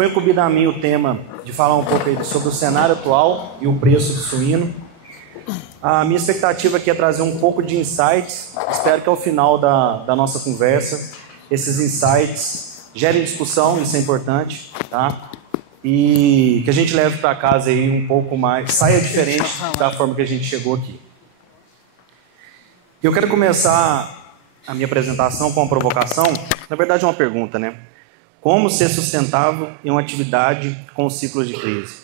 Foi incumbido a mim o tema de falar um pouco aí sobre o cenário atual e o preço do suíno. A minha expectativa aqui é trazer um pouco de insights. Espero que ao final da nossa conversa, esses insights gerem discussão, isso é importante, tá? E que a gente leve para casa aí um pouco mais, saia diferente da forma que a gente chegou aqui. Eu quero começar a minha apresentação com uma provocação, na verdade é uma pergunta, né? Como ser sustentável em uma atividade com ciclos de crise?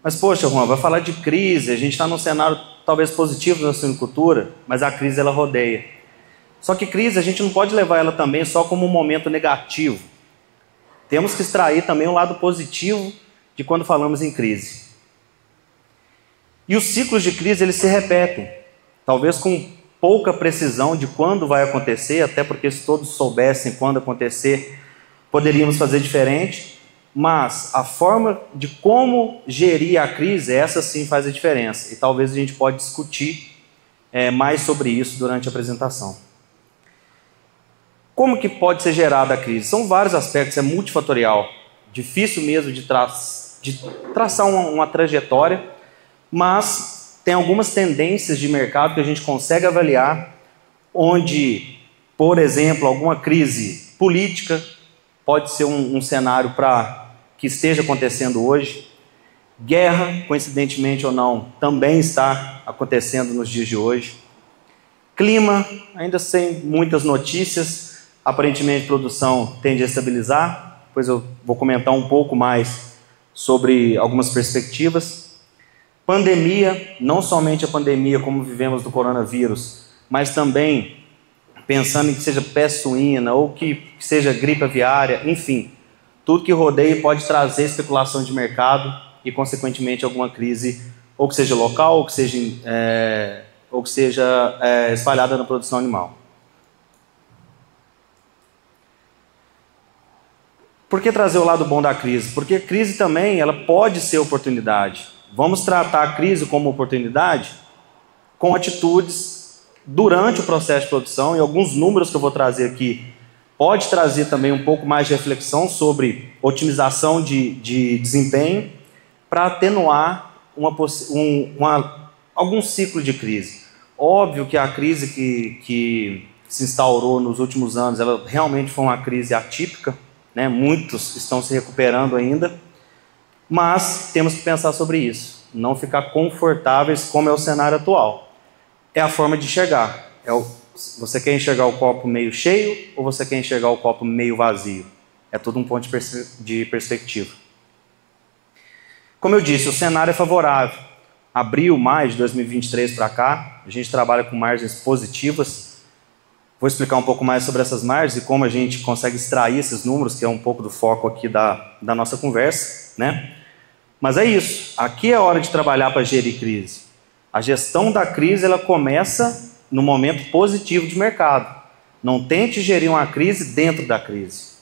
Mas poxa, Juan, vai falar de crise, a gente está num cenário talvez positivo na suinocultura, mas a crise ela rodeia. Só que crise a gente não pode levar ela também só como um momento negativo. Temos que extrair também um lado positivo de quando falamos em crise. E os ciclos de crise eles se repetem, talvez com pouca precisão de quando vai acontecer, até porque se todos soubessem quando acontecer, poderíamos fazer diferente, mas a forma de como gerir a crise, essa sim faz a diferença. E talvez a gente pode discutir mais sobre isso durante a apresentação. Como que pode ser gerada a crise? São vários aspectos, é multifatorial, difícil mesmo de traçar uma trajetória, mas tem algumas tendências de mercado que a gente consegue avaliar, onde, por exemplo, alguma crise política pode ser um cenário para que esteja acontecendo hoje. Guerra, coincidentemente ou não, também está acontecendo nos dias de hoje. Clima, ainda sem muitas notícias, aparentemente a produção tende a estabilizar, depois eu vou comentar um pouco mais sobre algumas perspectivas. Pandemia, não somente a pandemia como vivemos do coronavírus, mas também pensando em que seja peste suína ou que seja gripe aviária, enfim, tudo que rodeia pode trazer especulação de mercado e, consequentemente, alguma crise, ou que seja local, ou que seja espalhada na produção animal. Por que trazer o lado bom da crise? Porque a crise também ela pode ser oportunidade. Vamos tratar a crise como oportunidade com atitudes durante o processo de produção, e alguns números que eu vou trazer aqui pode trazer também um pouco mais de reflexão sobre otimização de desempenho para atenuar algum ciclo de crise. Óbvio que a crise que se instaurou nos últimos anos, ela realmente foi uma crise atípica, né? Muitos estão se recuperando ainda, mas temos que pensar sobre isso, não ficar confortáveis como é o cenário atual. É a forma de enxergar. Você quer enxergar o copo meio cheio ou você quer enxergar o copo meio vazio? É tudo um ponto de perspectiva. Como eu disse, o cenário é favorável. Abril, maio de 2023 para cá, a gente trabalha com margens positivas. Vou explicar um pouco mais sobre essas margens e como a gente consegue extrair esses números, que é um pouco do foco aqui da nossa conversa, né? Mas é isso. Aqui é a hora de trabalhar para gerir crise. A gestão da crise ela começa no momento positivo de mercado. Não tente gerir uma crise dentro da crise.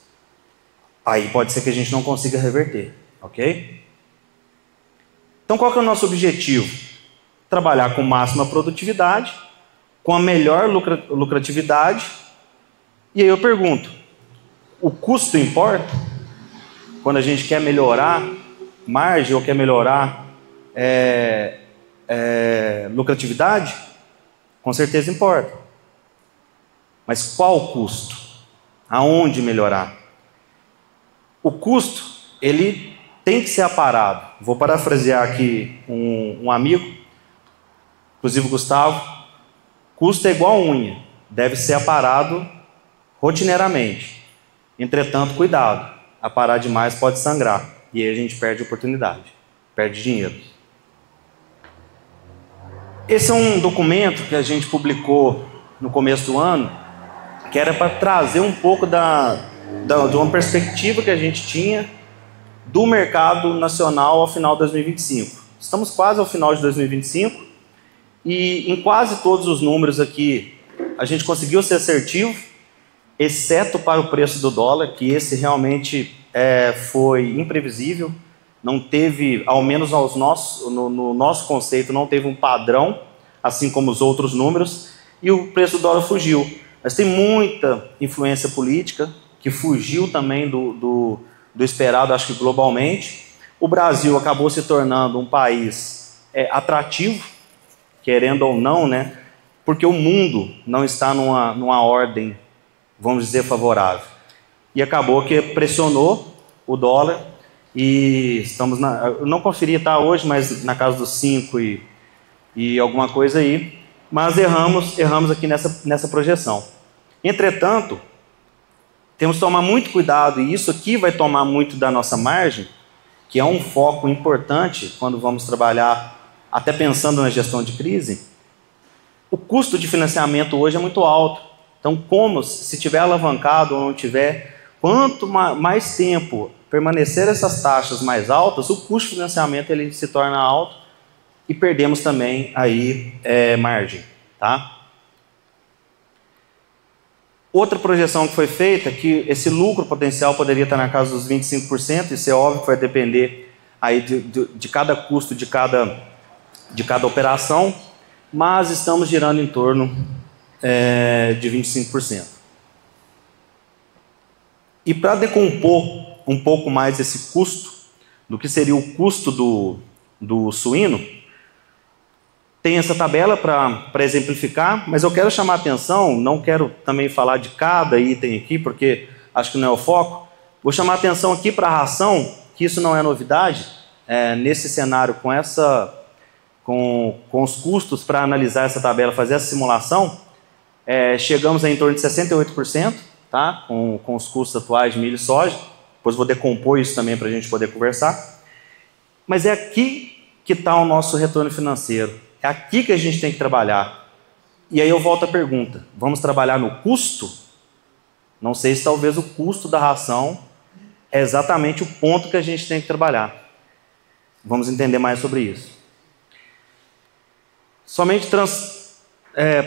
Aí pode ser que a gente não consiga reverter, ok? Então qual que é o nosso objetivo? Trabalhar com máxima produtividade, com a melhor lucratividade. E aí eu pergunto, o custo importa? Quando a gente quer melhorar margem ou quer melhorar lucratividade? Com certeza importa. Mas qual o custo? Aonde melhorar? O custo, ele tem que ser aparado. Vou parafrasear aqui um amigo, inclusive o Gustavo. Custo é igual unha, deve ser aparado rotineiramente. Entretanto, cuidado, aparar demais pode sangrar. E aí a gente perde oportunidade, perde dinheiro. Esse é um documento que a gente publicou no começo do ano, que era para trazer um pouco de uma perspectiva que a gente tinha do mercado nacional ao final de 2025. Estamos quase ao final de 2025 e em quase todos os números aqui a gente conseguiu ser assertivo, exceto para o preço do dólar, que esse realmente foi imprevisível. Não teve, ao menos no nosso conceito, não teve um padrão, assim como os outros números, e o preço do dólar fugiu. Mas tem muita influência política que fugiu também do do esperado, acho que globalmente. O Brasil acabou se tornando um país atrativo, querendo ou não, né? Porque o mundo não está numa ordem, vamos dizer, favorável. E acabou que pressionou o dólar e estamos eu não conferi, tá, hoje, mas na casa dos 5 e alguma coisa aí, mas erramos aqui nessa projeção. Entretanto, temos que tomar muito cuidado, e isso aqui vai tomar muito da nossa margem, que é um foco importante quando vamos trabalhar, até pensando na gestão de crise. O custo de financiamento hoje é muito alto. Então, se tiver alavancado ou não tiver, quanto mais tempo permanecer essas taxas mais altas, o custo de financiamento ele se torna alto e perdemos também aí margem, tá? Outra projeção que foi feita é que esse lucro potencial poderia estar na casa dos 25%, isso é óbvio que vai depender aí de cada custo de cada operação, mas estamos girando em torno de 25%. E para decompor um pouco mais esse custo, do que seria o custo do suíno, tem essa tabela para exemplificar, mas eu quero chamar a atenção, não quero também falar de cada item aqui, porque acho que não é o foco. Vou chamar a atenção aqui para a ração, que isso não é novidade, nesse cenário com os custos para analisar essa tabela, fazer essa simulação, chegamos a em torno de 68%, tá? com os custos atuais de milho e soja. Depois vou decompor isso também para a gente poder conversar. Mas é aqui que está o nosso retorno financeiro. É aqui que a gente tem que trabalhar. E aí eu volto à pergunta: vamos trabalhar no custo? Não sei se talvez o custo da ração é exatamente o ponto que a gente tem que trabalhar. Vamos entender mais sobre isso. Somente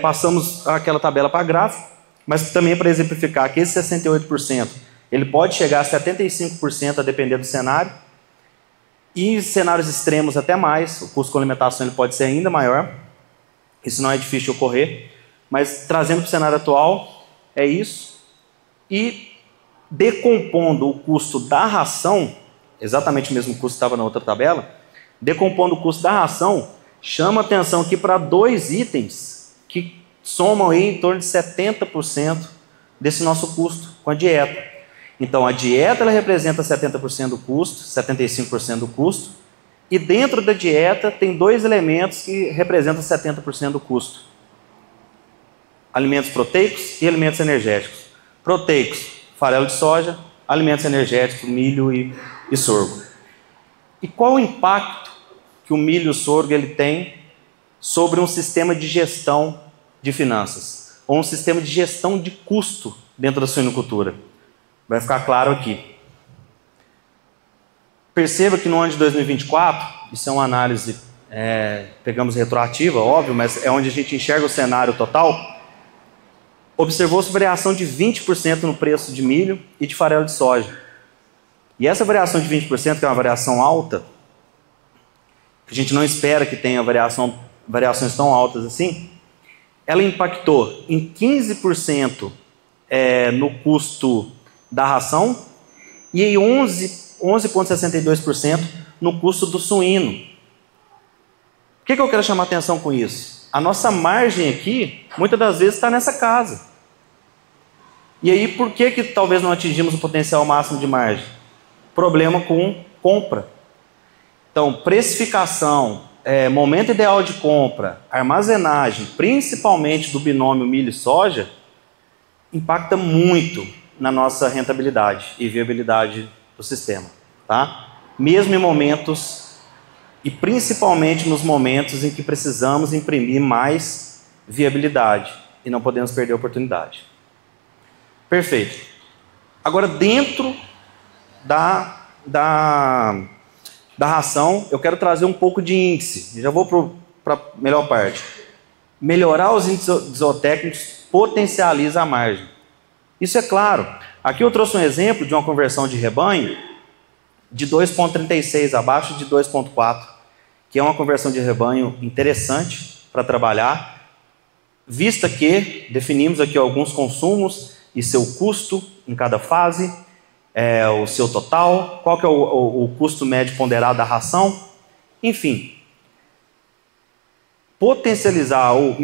passamos aquela tabela para gráfico, mas também para exemplificar que esse 68%, ele pode chegar a 75% a depender do cenário. E em cenários extremos até mais, o custo com alimentação ele pode ser ainda maior. Isso não é difícil de ocorrer, mas trazendo para o cenário atual, é isso. E decompondo o custo da ração, exatamente o mesmo custo que estava na outra tabela, decompondo o custo da ração, chama atenção aqui para 2 itens que somam aí em torno de 70% desse nosso custo com a dieta. Então, a dieta ela representa 70% do custo, 75% do custo, e dentro da dieta tem 2 elementos que representam 70% do custo. Alimentos proteicos e alimentos energéticos. Proteicos, farelo de soja, alimentos energéticos, milho e sorgo. E qual o impacto que o milho e o sorgo ele tem sobre um sistema de gestão de finanças, ou um sistema de gestão de custo dentro da suinocultura? Vai ficar claro aqui. Perceba que no ano de 2024, isso é uma análise, pegamos retroativa, óbvio, mas é onde a gente enxerga o cenário total. Observou-se variação de 20% no preço de milho e de farelo de soja. E essa variação de 20%, que é uma variação alta, que a gente não espera que tenha variações tão altas assim, ela impactou em 15% no custo da ração e em 11,62% no custo do suíno. O que eu quero chamar a atenção com isso? A nossa margem aqui, muitas das vezes, está nessa casa. E aí, por que talvez não atingimos o potencial máximo de margem? Problema com compra. Então, precificação, momento ideal de compra, armazenagem, principalmente do binômio milho e soja, impacta muito na nossa rentabilidade e viabilidade do sistema, tá? Mesmo em momentos, e principalmente nos momentos em que precisamos imprimir mais viabilidade e não podemos perder a oportunidade. Perfeito. Agora, dentro da ração, eu quero trazer um pouco de índice. Já vou para a melhor parte. Melhorar os índices zootécnicos potencializa a margem. Isso é claro. Aqui eu trouxe um exemplo de uma conversão de rebanho de 2,36 abaixo de 2,4, que é uma conversão de rebanho interessante para trabalhar, vista que definimos aqui alguns consumos e seu custo em cada fase, o seu total, qual que é o custo médio ponderado da ração, enfim. Potencializar, ou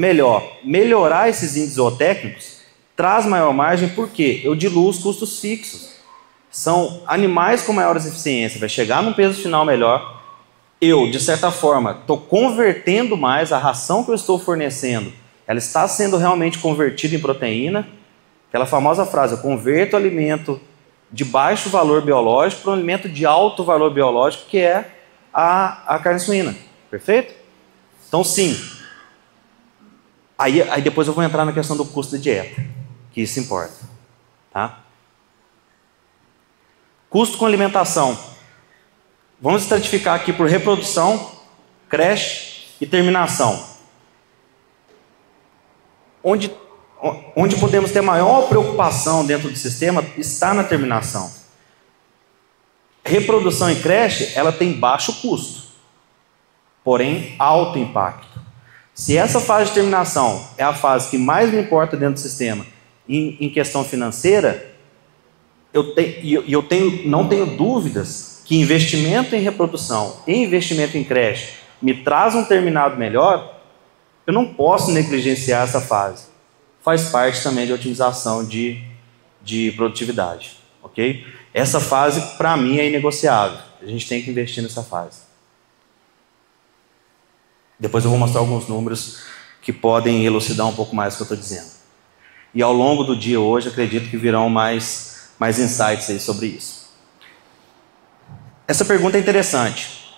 melhorar esses índices zootécnicos traz maior margem porque eu diluo os custos fixos. São animais com maiores eficiências, vai chegar num peso final melhor. Eu, de certa forma, estou convertendo mais a ração que eu estou fornecendo. Ela está sendo realmente convertida em proteína. Aquela famosa frase, eu converto alimento de baixo valor biológico para um alimento de alto valor biológico, que é a carne suína. Perfeito? Então, sim. Aí depois eu vou entrar na questão do custo de dieta, que isso importa. Tá? Custo com alimentação. Vamos estratificar aqui por reprodução, creche e terminação. Onde podemos ter maior preocupação dentro do sistema está na terminação. Reprodução e creche, ela tem baixo custo, porém alto impacto. Se essa fase de terminação é a fase que mais me importa dentro do sistema, em questão financeira, não tenho dúvidas que investimento em reprodução e investimento em creche me traz um terminado melhor, eu não posso negligenciar essa fase. Faz parte também de otimização de produtividade. Ok? Essa fase, para mim, é inegociável. A gente tem que investir nessa fase. Depois eu vou mostrar alguns números que podem elucidar um pouco mais o que eu estou dizendo. E ao longo do dia hoje, acredito que virão mais insights aí sobre isso. Essa pergunta é interessante.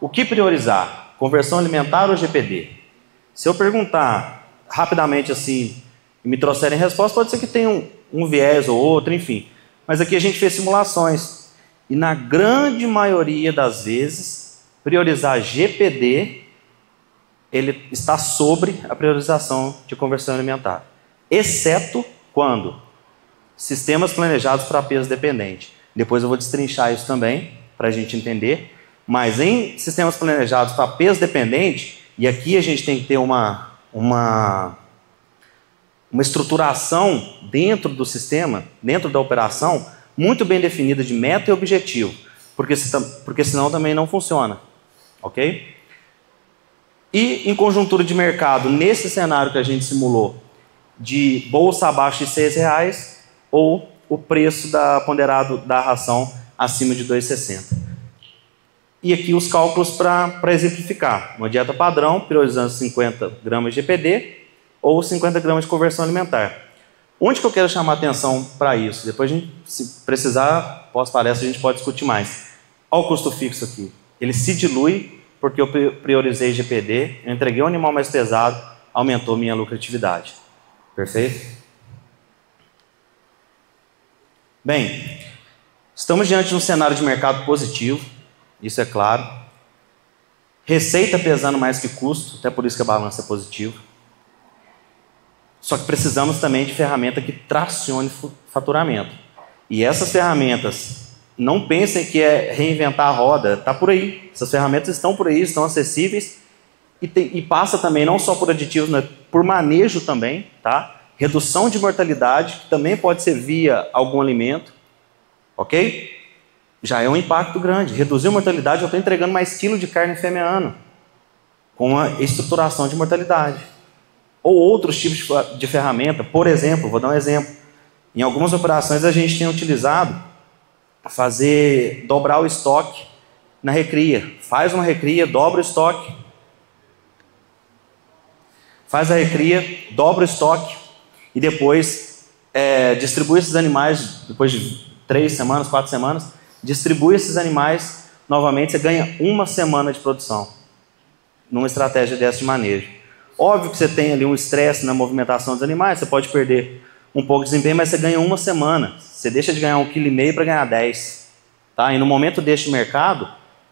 O que priorizar? Conversão alimentar ou GPD? Se eu perguntar rapidamente assim e me trouxerem resposta, pode ser que tenha um viés ou outro, enfim. Mas aqui a gente fez simulações. E na grande maioria das vezes, priorizar GPD, ele está sobre a priorização de conversão alimentar. Exceto quando sistemas planejados para peso dependente. Depois eu vou destrinchar isso também, para a gente entender. Mas em sistemas planejados para peso dependente, e aqui a gente tem que ter uma estruturação dentro do sistema, dentro da operação, muito bem definida de meta e objetivo, porque senão também não funciona. Ok? E em conjuntura de mercado, nesse cenário que a gente simulou, de bolsa abaixo de R$6, ou o preço ponderado da ração acima de R$2,60. E aqui os cálculos para exemplificar. Uma dieta padrão, priorizando 50 gramas de GPD ou 50 gramas de conversão alimentar. Onde que eu quero chamar a atenção para isso? Depois, se precisar, pós-palestra, a gente pode discutir mais. Olha o custo fixo aqui. Ele se dilui porque eu priorizei GPD, eu entreguei um animal mais pesado, aumentou minha lucratividade. Perfeito? Bem, estamos diante de um cenário de mercado positivo, isso é claro. Receita pesando mais que custo, até por isso que a balança é positiva. Só que precisamos também de ferramenta que tracione faturamento. E essas ferramentas, não pensem que é reinventar a roda, está por aí. Essas ferramentas estão por aí, estão acessíveis e passa também não só por aditivos, mas por manejo também, tá? Redução de mortalidade, que também pode ser via algum alimento, ok? Já é um impacto grande. Reduzir a mortalidade, eu estou entregando mais quilo de carne fêmea ano, com a estruturação de mortalidade. Ou outros tipos de ferramenta, por exemplo, vou dar um exemplo. Em algumas operações a gente tem utilizado dobrar o estoque na recria. Faz uma recria, dobra o estoque. Faz a recria, dobra o estoque e depois distribui esses animais, depois de 3 semanas, 4 semanas, distribui esses animais novamente, você ganha 1 semana de produção numa estratégia dessa de manejo. Óbvio que você tem ali um estresse na movimentação dos animais, você pode perder um pouco de desempenho, mas você ganha 1 semana. Você deixa de ganhar 1,5 kg para ganhar 10. Tá? E no momento deste mercado,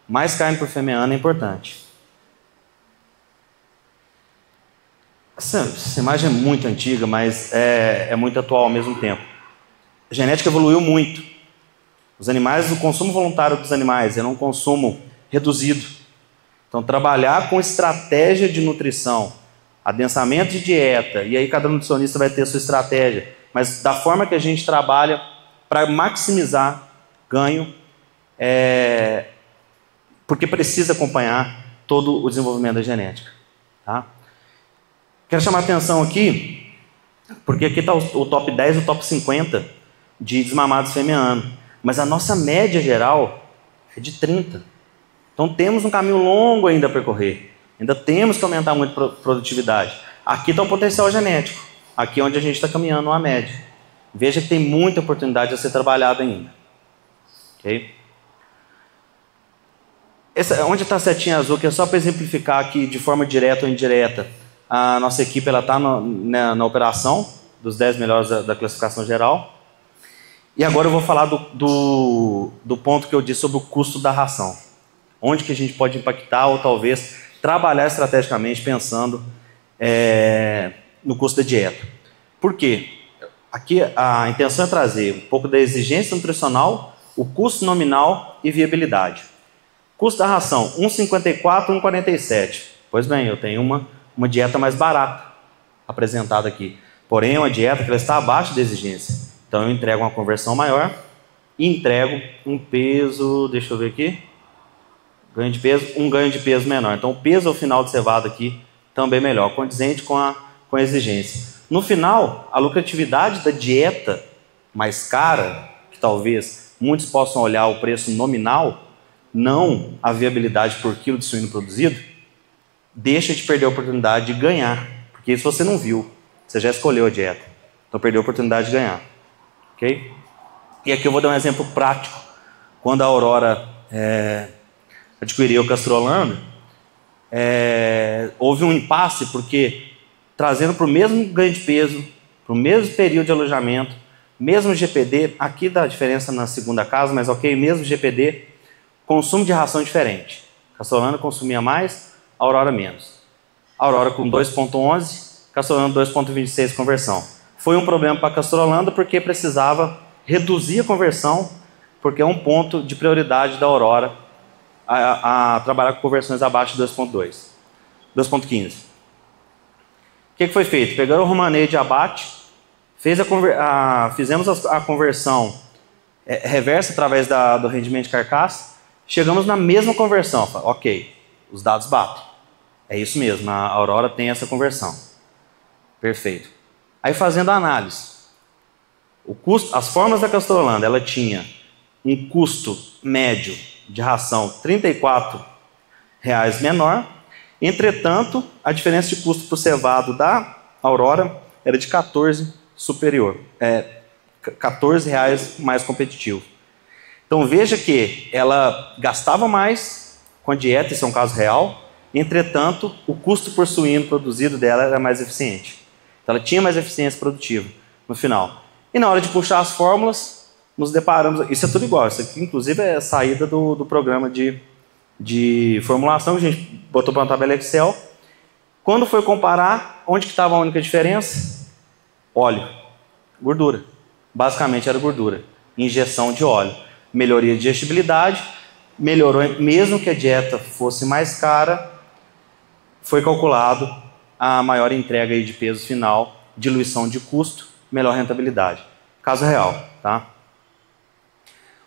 mais carne por fêmea ano é importante. Essa imagem é muito antiga, mas é muito atual ao mesmo tempo. A genética evoluiu muito. Os animais, o consumo voluntário dos animais era um consumo reduzido. Então, trabalhar com estratégia de nutrição, adensamento de dieta, e aí cada nutricionista vai ter a sua estratégia, mas da forma que a gente trabalha para maximizar ganho, porque precisa acompanhar todo o desenvolvimento da genética. Tá? Quero chamar a atenção aqui, porque aqui está o top 10 e o top 50 de desmamados fêmea-ano, mas a nossa média geral é de 30. Então temos um caminho longo ainda a percorrer, ainda temos que aumentar muito a produtividade. Aqui está o potencial genético, aqui é onde a gente está caminhando uma média. Veja que tem muita oportunidade a ser trabalhada ainda. Okay? Onde está a setinha azul, que é só para exemplificar aqui de forma direta ou indireta, a nossa equipe está na operação dos 10 melhores da classificação geral. E agora eu vou falar do ponto que eu disse sobre o custo da ração. Onde que a gente pode impactar ou talvez trabalhar estrategicamente pensando no custo da dieta. Por quê? Aqui a intenção é trazer um pouco da exigência nutricional, o custo nominal e viabilidade. Custo da ração, 1,54, 1,47. Pois bem, eu tenho uma dieta mais barata apresentada aqui. Porém, é uma dieta que ela está abaixo da exigência. Então, eu entrego uma conversão maior e entrego um peso, deixa eu ver aqui, um ganho de peso menor. Então, o peso ao final de cevada aqui também melhor, condizente com a exigência. No final, a lucratividade da dieta mais cara, que talvez muitos possam olhar o preço nominal, não a viabilidade por quilo de suíno produzido, deixa de perder a oportunidade de ganhar. Porque isso você não viu, você já escolheu a dieta. Então perdeu a oportunidade de ganhar. Okay? E aqui eu vou dar um exemplo prático. Quando a Aurora adquiriu o Castrolando, houve um impasse porque trazendo para o mesmo ganho de peso, para o mesmo período de alojamento, mesmo GPD, aqui dá diferença na segunda casa, mas ok, mesmo GPD, consumo de ração diferente. Castrolando consumia mais, Aurora menos. Aurora com 2,11, Castrolando 2,26 conversão. Foi um problema para a Castrolando porque precisava reduzir a conversão, porque é um ponto de prioridade da Aurora a trabalhar com conversões abaixo de 2,2, 2,15. O que foi feito? Pegaram o romaneio de abate, fizemos a conversão reversa através do rendimento de carcaça, chegamos na mesma conversão. Ok, os dados batem. É isso mesmo, a Aurora tem essa conversão. Perfeito. Aí fazendo a análise, as fórmulas da Castrolando, ela tinha um custo médio de ração R$ 34,00 menor. Entretanto, a diferença de custo para o cevado da Aurora era de 14 superior, R$14 mais competitivo. Então veja que ela gastava mais com a dieta, isso é um caso real, entretanto, o custo por suíno produzido dela era mais eficiente. Então ela tinha mais eficiência produtiva no final. E na hora de puxar as fórmulas, nos deparamos, isso é tudo igual, isso aqui inclusive é a saída do programa de formulação, que a gente botou para uma tabela Excel. Quando foi comparar, onde que estava a única diferença? Óleo, gordura. Basicamente era gordura. Injeção de óleo. Melhoria de digestibilidade, melhorou, mesmo que a dieta fosse mais cara, foi calculado a maior entrega aí de peso final, diluição de custo, melhor rentabilidade. Caso real, tá?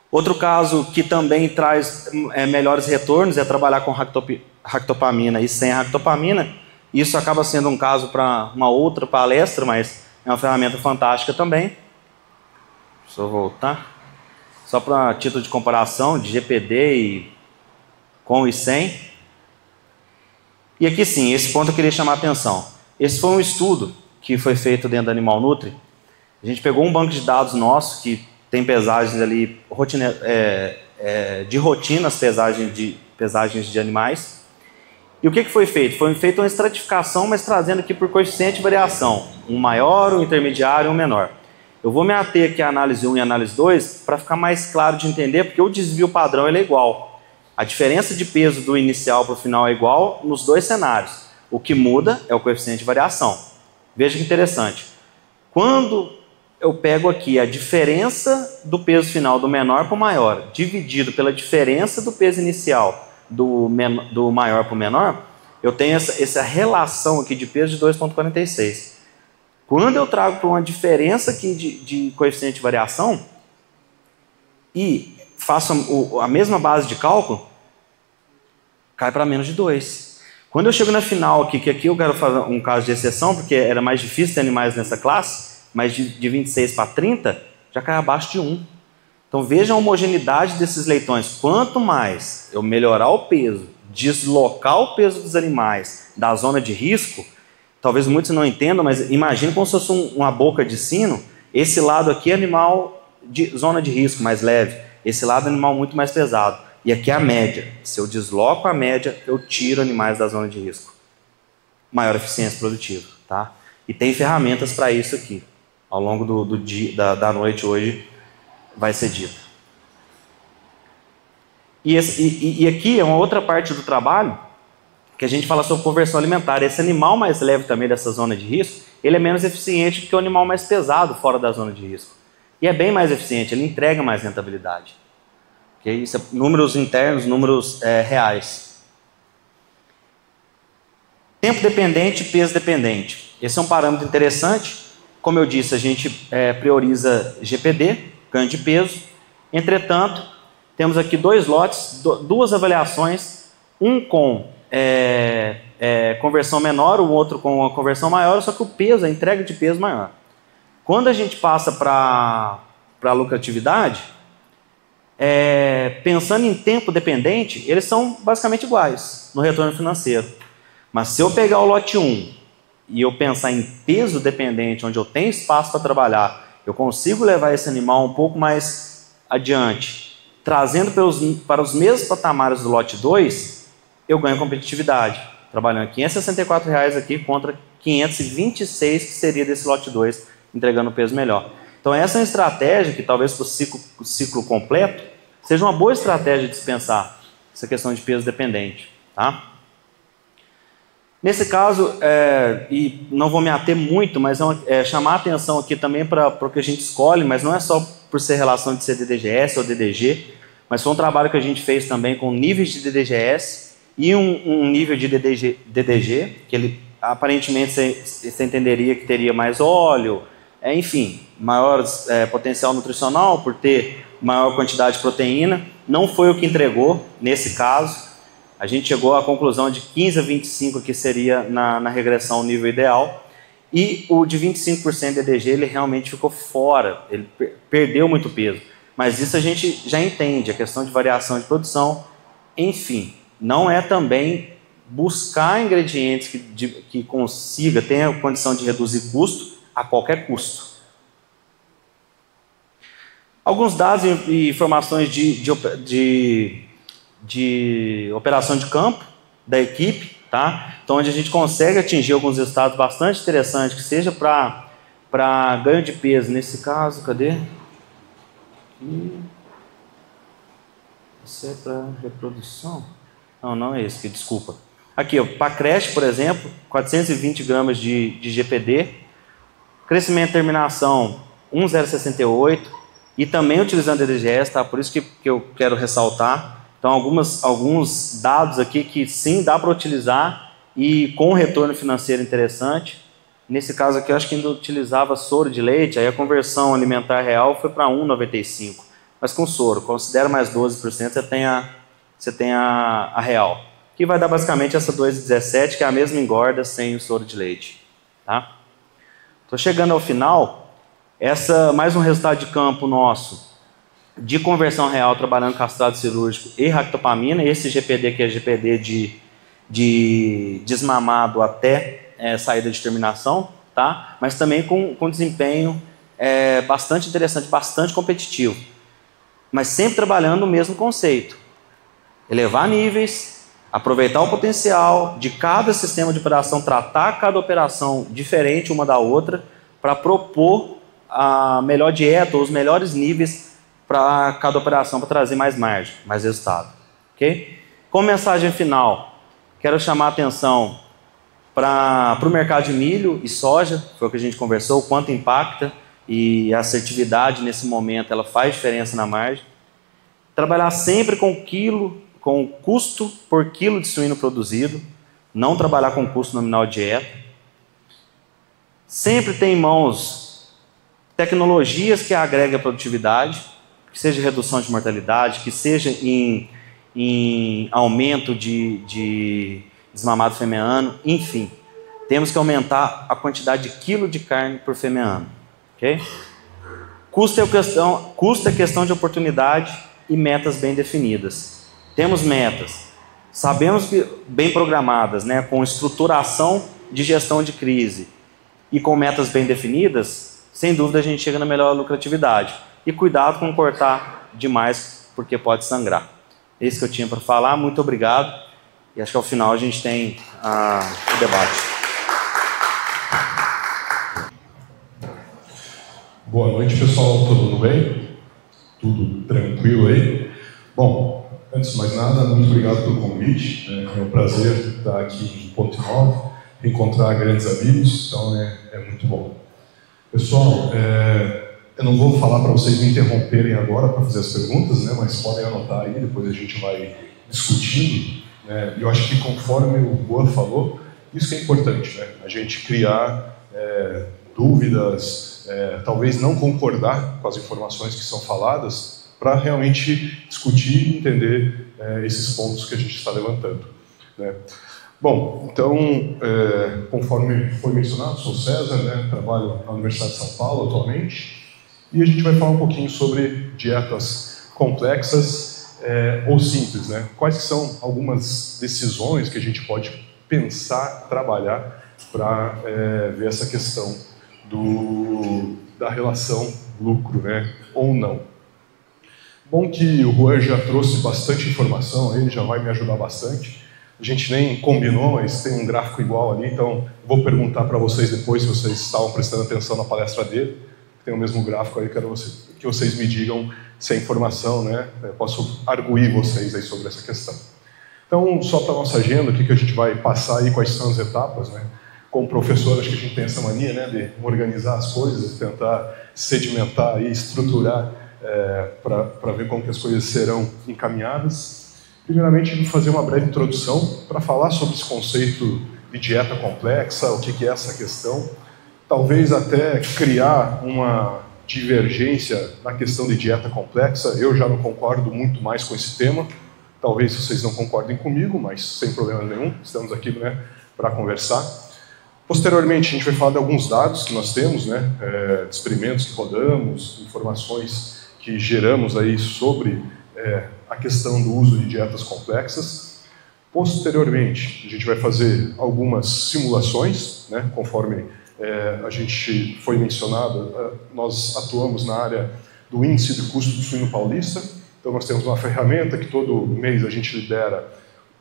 Outro caso que também traz melhores retornos é trabalhar com ractopamina e sem ractopamina. Isso acaba sendo um caso para uma outra palestra, mas é uma ferramenta fantástica também. Deixa eu voltar. Só para título de comparação de GPD com e sem. E aqui sim, esse ponto eu queria chamar a atenção. Esse foi um estudo que foi feito dentro da Animal Nutri. A gente pegou um banco de dados nosso que tem pesagens ali, de rotina, as pesagens de animais. E o que foi feito? Foi feita uma estratificação, mas trazendo aqui por coeficiente de variação. Um maior, um intermediário e um menor. Eu vou me ater aqui à análise 1 e à análise 2 para ficar mais claro de entender, porque o desvio padrão ele é igual. A diferença de peso do inicial para o final é igual nos dois cenários. O que muda é o coeficiente de variação. Veja que interessante. Quando eu pego aqui a diferença do peso final do menor para o maior, dividido pela diferença do peso inicial do maior para o menor, eu tenho essa relação aqui de peso de 2,46. Quando eu trago para uma diferença aqui de coeficiente de variação, e faço a mesma base de cálculo, cai para menos de 2. Quando eu chego na final aqui, que aqui eu quero fazer um caso de exceção, porque era mais difícil ter animais nessa classe, mas de 26 para 30, já cai abaixo de 1. Então vejam a homogeneidade desses leitões. Quanto mais eu melhorar o peso, deslocar o peso dos animais da zona de risco, talvez muitos não entendam, mas imagine como se fosse uma boca de sino. Esse lado aqui é animal de zona de risco, mais leve. Esse lado é animal muito mais pesado. E aqui é a média. Se eu desloco a média, eu tiro animais da zona de risco. Maior eficiência produtiva. Tá? E tem ferramentas para isso aqui. Ao longo do dia, da noite hoje vai ser dito. E aqui é uma outra parte do trabalho que a gente fala sobre conversão alimentar. Esse animal mais leve também dessa zona de risco, ele é menos eficiente do que o animal mais pesado fora da zona de risco. E é bem mais eficiente, ele entrega mais rentabilidade. Okay? Isso é números internos, números reais. Tempo dependente e peso dependente. Esse é um parâmetro interessante. Como eu disse, a gente prioriza GPD, ganho de peso. Entretanto, temos aqui 2 lotes, 2 avaliações, um com conversão menor, o outro com uma conversão maior, só que o peso, a entrega de peso maior. Quando a gente passa para a lucratividade, pensando em tempo dependente, eles são basicamente iguais no retorno financeiro. Mas se eu pegar o lote 1 e eu pensar em peso dependente, onde eu tenho espaço para trabalhar, eu consigo levar esse animal um pouco mais adiante, trazendo para os mesmos patamares do lote 2, eu ganho competitividade, trabalhando R$ 564 aqui contra 526 que seria desse lote 2, entregando um peso melhor. Então essa é uma estratégia que talvez para o ciclo completo seja uma boa estratégia de se pensar essa questão de peso dependente. Tá? Nesse caso, e não vou me ater muito, mas chamar a atenção aqui também para o que a gente escolhe, mas não é só por ser relação de ser DDGS ou DDG, mas foi um trabalho que a gente fez também com níveis de DDGS e um nível de DDG, que ele aparentemente você entenderia que teria mais óleo, enfim, maior potencial nutricional por ter maior quantidade de proteína. Não foi o que entregou nesse caso. A gente chegou à conclusão de 15 a 25 que seria na regressão o nível ideal. E o de 25% de DDG ele realmente ficou fora, ele perdeu muito peso. Mas isso a gente já entende, a questão de variação de produção. Enfim, não é também buscar ingredientes que consiga, tenha a condição de reduzir custo a qualquer custo. Alguns dados e informações de operação de campo da equipe, tá? Então, onde a gente consegue atingir alguns resultados bastante interessantes, que seja para ganho de peso, nesse caso, cadê? Isso é para reprodução? Não é esse aqui, desculpa. Aqui, para creche, por exemplo, 420 gramas de GPD, crescimento e terminação 1,068, e também utilizando DDGS, tá? Por isso que eu quero ressaltar. Então, alguns dados aqui que sim dá para utilizar e com retorno financeiro interessante. Nesse caso aqui, eu acho que ainda utilizava soro de leite, aí a conversão alimentar real foi para 1,95. Mas com soro, considera mais 12%, você tem a real. Que vai dar basicamente essa 2,17, que é a mesma engorda sem o soro de leite. Tá? Estou chegando ao final. Mais um resultado de campo nosso de conversão real trabalhando castrado cirúrgico e ractopamina. Esse GPD que é GPD de desmamado até saída de terminação, tá? Mas também com desempenho bastante interessante, bastante competitivo. Mas sempre trabalhando o mesmo conceito. Elevar níveis, aproveitar o potencial de cada sistema de operação, tratar cada operação diferente uma da outra para propor a melhor dieta ou os melhores níveis para cada operação para trazer mais margem, mais resultado. Okay? Como mensagem final, quero chamar a atenção para o mercado de milho e soja, foi o que a gente conversou, o quanto impacta e a assertividade nesse momento ela faz diferença na margem. Trabalhar sempre com custo por quilo de suíno produzido, não trabalhar com custo nominal de dieta. Sempre ter em mãos tecnologias que agregam a produtividade, que seja redução de mortalidade, que seja em aumento de desmamado fêmea-ano, enfim. Temos que aumentar a quantidade de quilo de carne por fêmea-ano. Okay? Custo é questão de oportunidade e metas bem definidas. Temos metas, sabemos que bem programadas, né, com estruturação de gestão de crise e com metas bem definidas, sem dúvida a gente chega na melhor lucratividade. E cuidado com cortar demais, porque pode sangrar. Esse que eu tinha para falar, muito obrigado. E acho que ao final a gente tem o debate. Boa noite, pessoal. Todo mundo bem? Tudo tranquilo aí? Bom, antes de mais nada, muito obrigado pelo convite. É um prazer estar aqui em Ponte Nova, encontrar grandes amigos, então é muito bom. Pessoal, eu não vou falar para vocês me interromperem agora para fazer as perguntas, né, mas podem anotar aí, depois a gente vai discutindo. Eu acho que conforme o Boa falou, isso que é importante, né? A gente criar dúvidas, talvez não concordar com as informações que são faladas, para realmente discutir e entender esses pontos que a gente está levantando, né? Bom, então, conforme foi mencionado, sou César, né, trabalho na Universidade de São Paulo atualmente, e a gente vai falar um pouquinho sobre dietas complexas ou simples, né? Quais que são algumas decisões que a gente pode pensar, trabalhar para ver essa questão da relação lucro, né, ou não. Bom que o Juan já trouxe bastante informação, ele já vai me ajudar bastante. A gente nem combinou, mas tem um gráfico igual ali, então vou perguntar para vocês depois se vocês estavam prestando atenção na palestra dele. Tem o mesmo gráfico aí, quero que vocês me digam se é informação, né? Eu posso arguir vocês aí sobre essa questão. Então, só para a nossa agenda, o que a gente vai passar aí, quais são as etapas, né? Como professor, acho que a gente tem essa mania, né, de organizar as coisas, tentar sedimentar e estruturar para ver como que as coisas serão encaminhadas. Primeiramente, vou fazer uma breve introdução para falar sobre esse conceito de dieta complexa, o que é essa questão, talvez até criar uma divergência na questão de dieta complexa. Eu já não concordo muito mais com esse tema, talvez vocês não concordem comigo, mas sem problema nenhum, estamos aqui, né, para conversar. Posteriormente, a gente vai falar de alguns dados que nós temos, né, de experimentos que rodamos, informações que geramos aí sobre a questão do uso de dietas complexas. Posteriormente, a gente vai fazer algumas simulações, né, conforme a gente foi mencionado, nós atuamos na área do índice de custo do suíno paulista, então nós temos uma ferramenta que todo mês a gente libera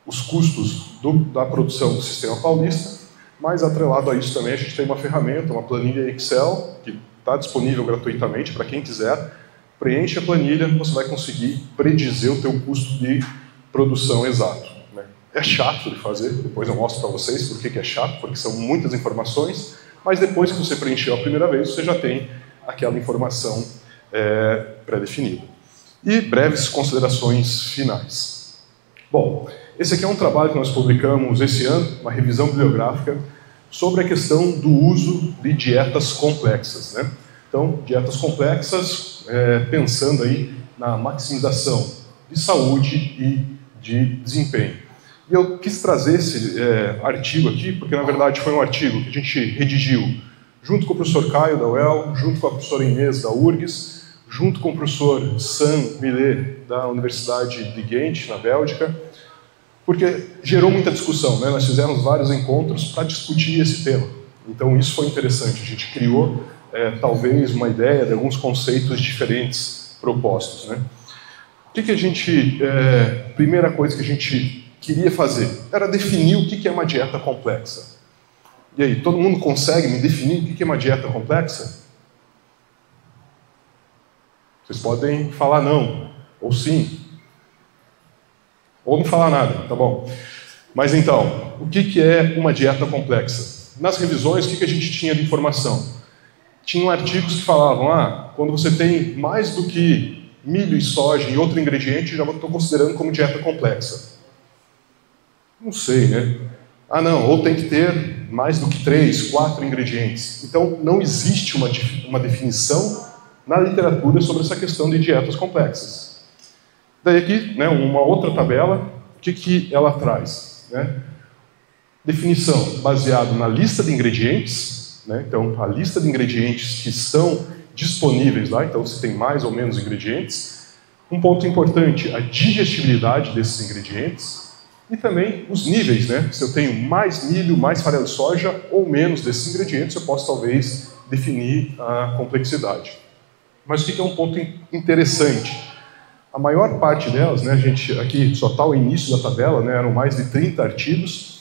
os custos da produção do sistema paulista, mas atrelado a isso também a gente tem uma ferramenta, uma planilha Excel, que está disponível gratuitamente para quem quiser. Preenche a planilha, você vai conseguir predizer o teu custo de produção exato, né? É chato de fazer, depois eu mostro para vocês por que é chato, porque são muitas informações, mas depois que você preencheu a primeira vez, você já tem aquela informação pré-definida. E breves considerações finais. Bom, esse aqui é um trabalho que nós publicamos esse ano, uma revisão bibliográfica, sobre a questão do uso de dietas complexas, né? Então, dietas complexas, pensando aí na maximização de saúde e de desempenho. E eu quis trazer esse artigo aqui, porque na verdade foi um artigo que a gente redigiu junto com o professor Caio da UEL, junto com a professora Inês da URGS, junto com o professor Sam Millet da Universidade de Ghent, na Bélgica, porque gerou muita discussão, né? Nós fizemos vários encontros para discutir esse tema. Então isso foi interessante, a gente criou talvez uma ideia de alguns conceitos diferentes propostos, né? O que a gente, primeira coisa que a gente queria fazer era definir o que é uma dieta complexa. E aí, todo mundo consegue me definir o que é uma dieta complexa? Vocês podem falar não, ou sim, ou não falar nada, tá bom? Mas então, o que é uma dieta complexa? Nas revisões, o que a gente tinha de informação? Tinham artigos que falavam, quando você tem mais do que milho e soja e outro ingrediente, já estou considerando como dieta complexa. Não sei, né? Não, ou tem que ter mais do que 3, 4 ingredientes. Então, não existe uma definição na literatura sobre essa questão de dietas complexas. Daí aqui, né, uma outra tabela, o que ela traz? Né? Definição baseada na lista de ingredientes, né? Então a lista de ingredientes que estão disponíveis lá, então se tem mais ou menos ingredientes. Um ponto importante, a digestibilidade desses ingredientes e também os níveis, né? Se eu tenho mais milho, mais farelo de soja ou menos desses ingredientes, eu posso talvez definir a complexidade. Mas o que é um ponto interessante? A maior parte delas, né, a gente aqui só está o início da tabela, né, eram mais de 30 artigos.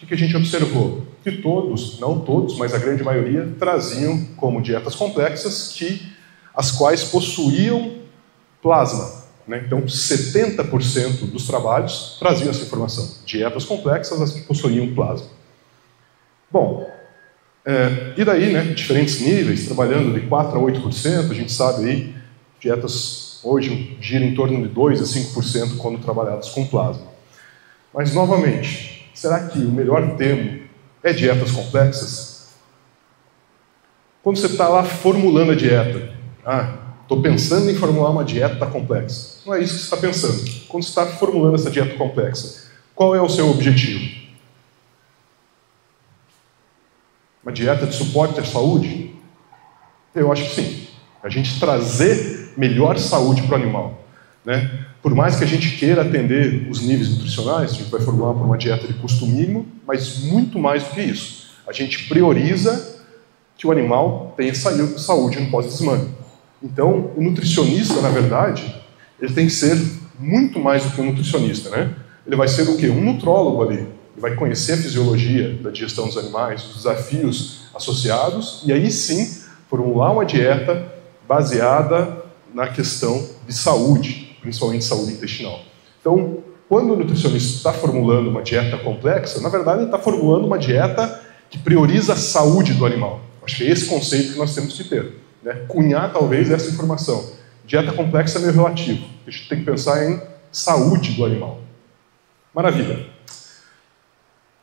O que a gente observou? Que todos, não todos, mas a grande maioria, traziam como dietas complexas as quais possuíam plasma. Né? Então, 70% dos trabalhos traziam essa informação. Dietas complexas, as que possuíam plasma. Bom, e daí, né, diferentes níveis, trabalhando de 4% a 8%, a gente sabe aí, dietas hoje giram em torno de 2% a 5% quando trabalhadas com plasma. Mas, novamente, será que o melhor termo é dietas complexas? Quando você está lá formulando a dieta, estou pensando em formular uma dieta complexa. Não é isso que você está pensando. Quando você está formulando essa dieta complexa, qual é o seu objetivo? Uma dieta de suporte à saúde? Eu acho que sim. A gente trazer melhor saúde para o animal. Né? Por mais que a gente queira atender os níveis nutricionais, a gente vai formular para uma dieta de custo mínimo, mas muito mais do que isso. A gente prioriza que o animal tenha saúde no pós-desmame. Então, o nutricionista, na verdade, ele tem que ser muito mais do que um nutricionista. Né? Ele vai ser o quê? Um nutrólogo ali. Ele vai conhecer a fisiologia da digestão dos animais, os desafios associados, e aí sim formular uma dieta baseada na questão de saúde, principalmente saúde intestinal. Então, quando o nutricionista está formulando uma dieta complexa, na verdade ele está formulando uma dieta que prioriza a saúde do animal. Acho que é esse conceito que nós temos que ter. Né? Cunhar, talvez, essa informação. Dieta complexa é meio relativo. A gente tem que pensar em saúde do animal. Maravilha.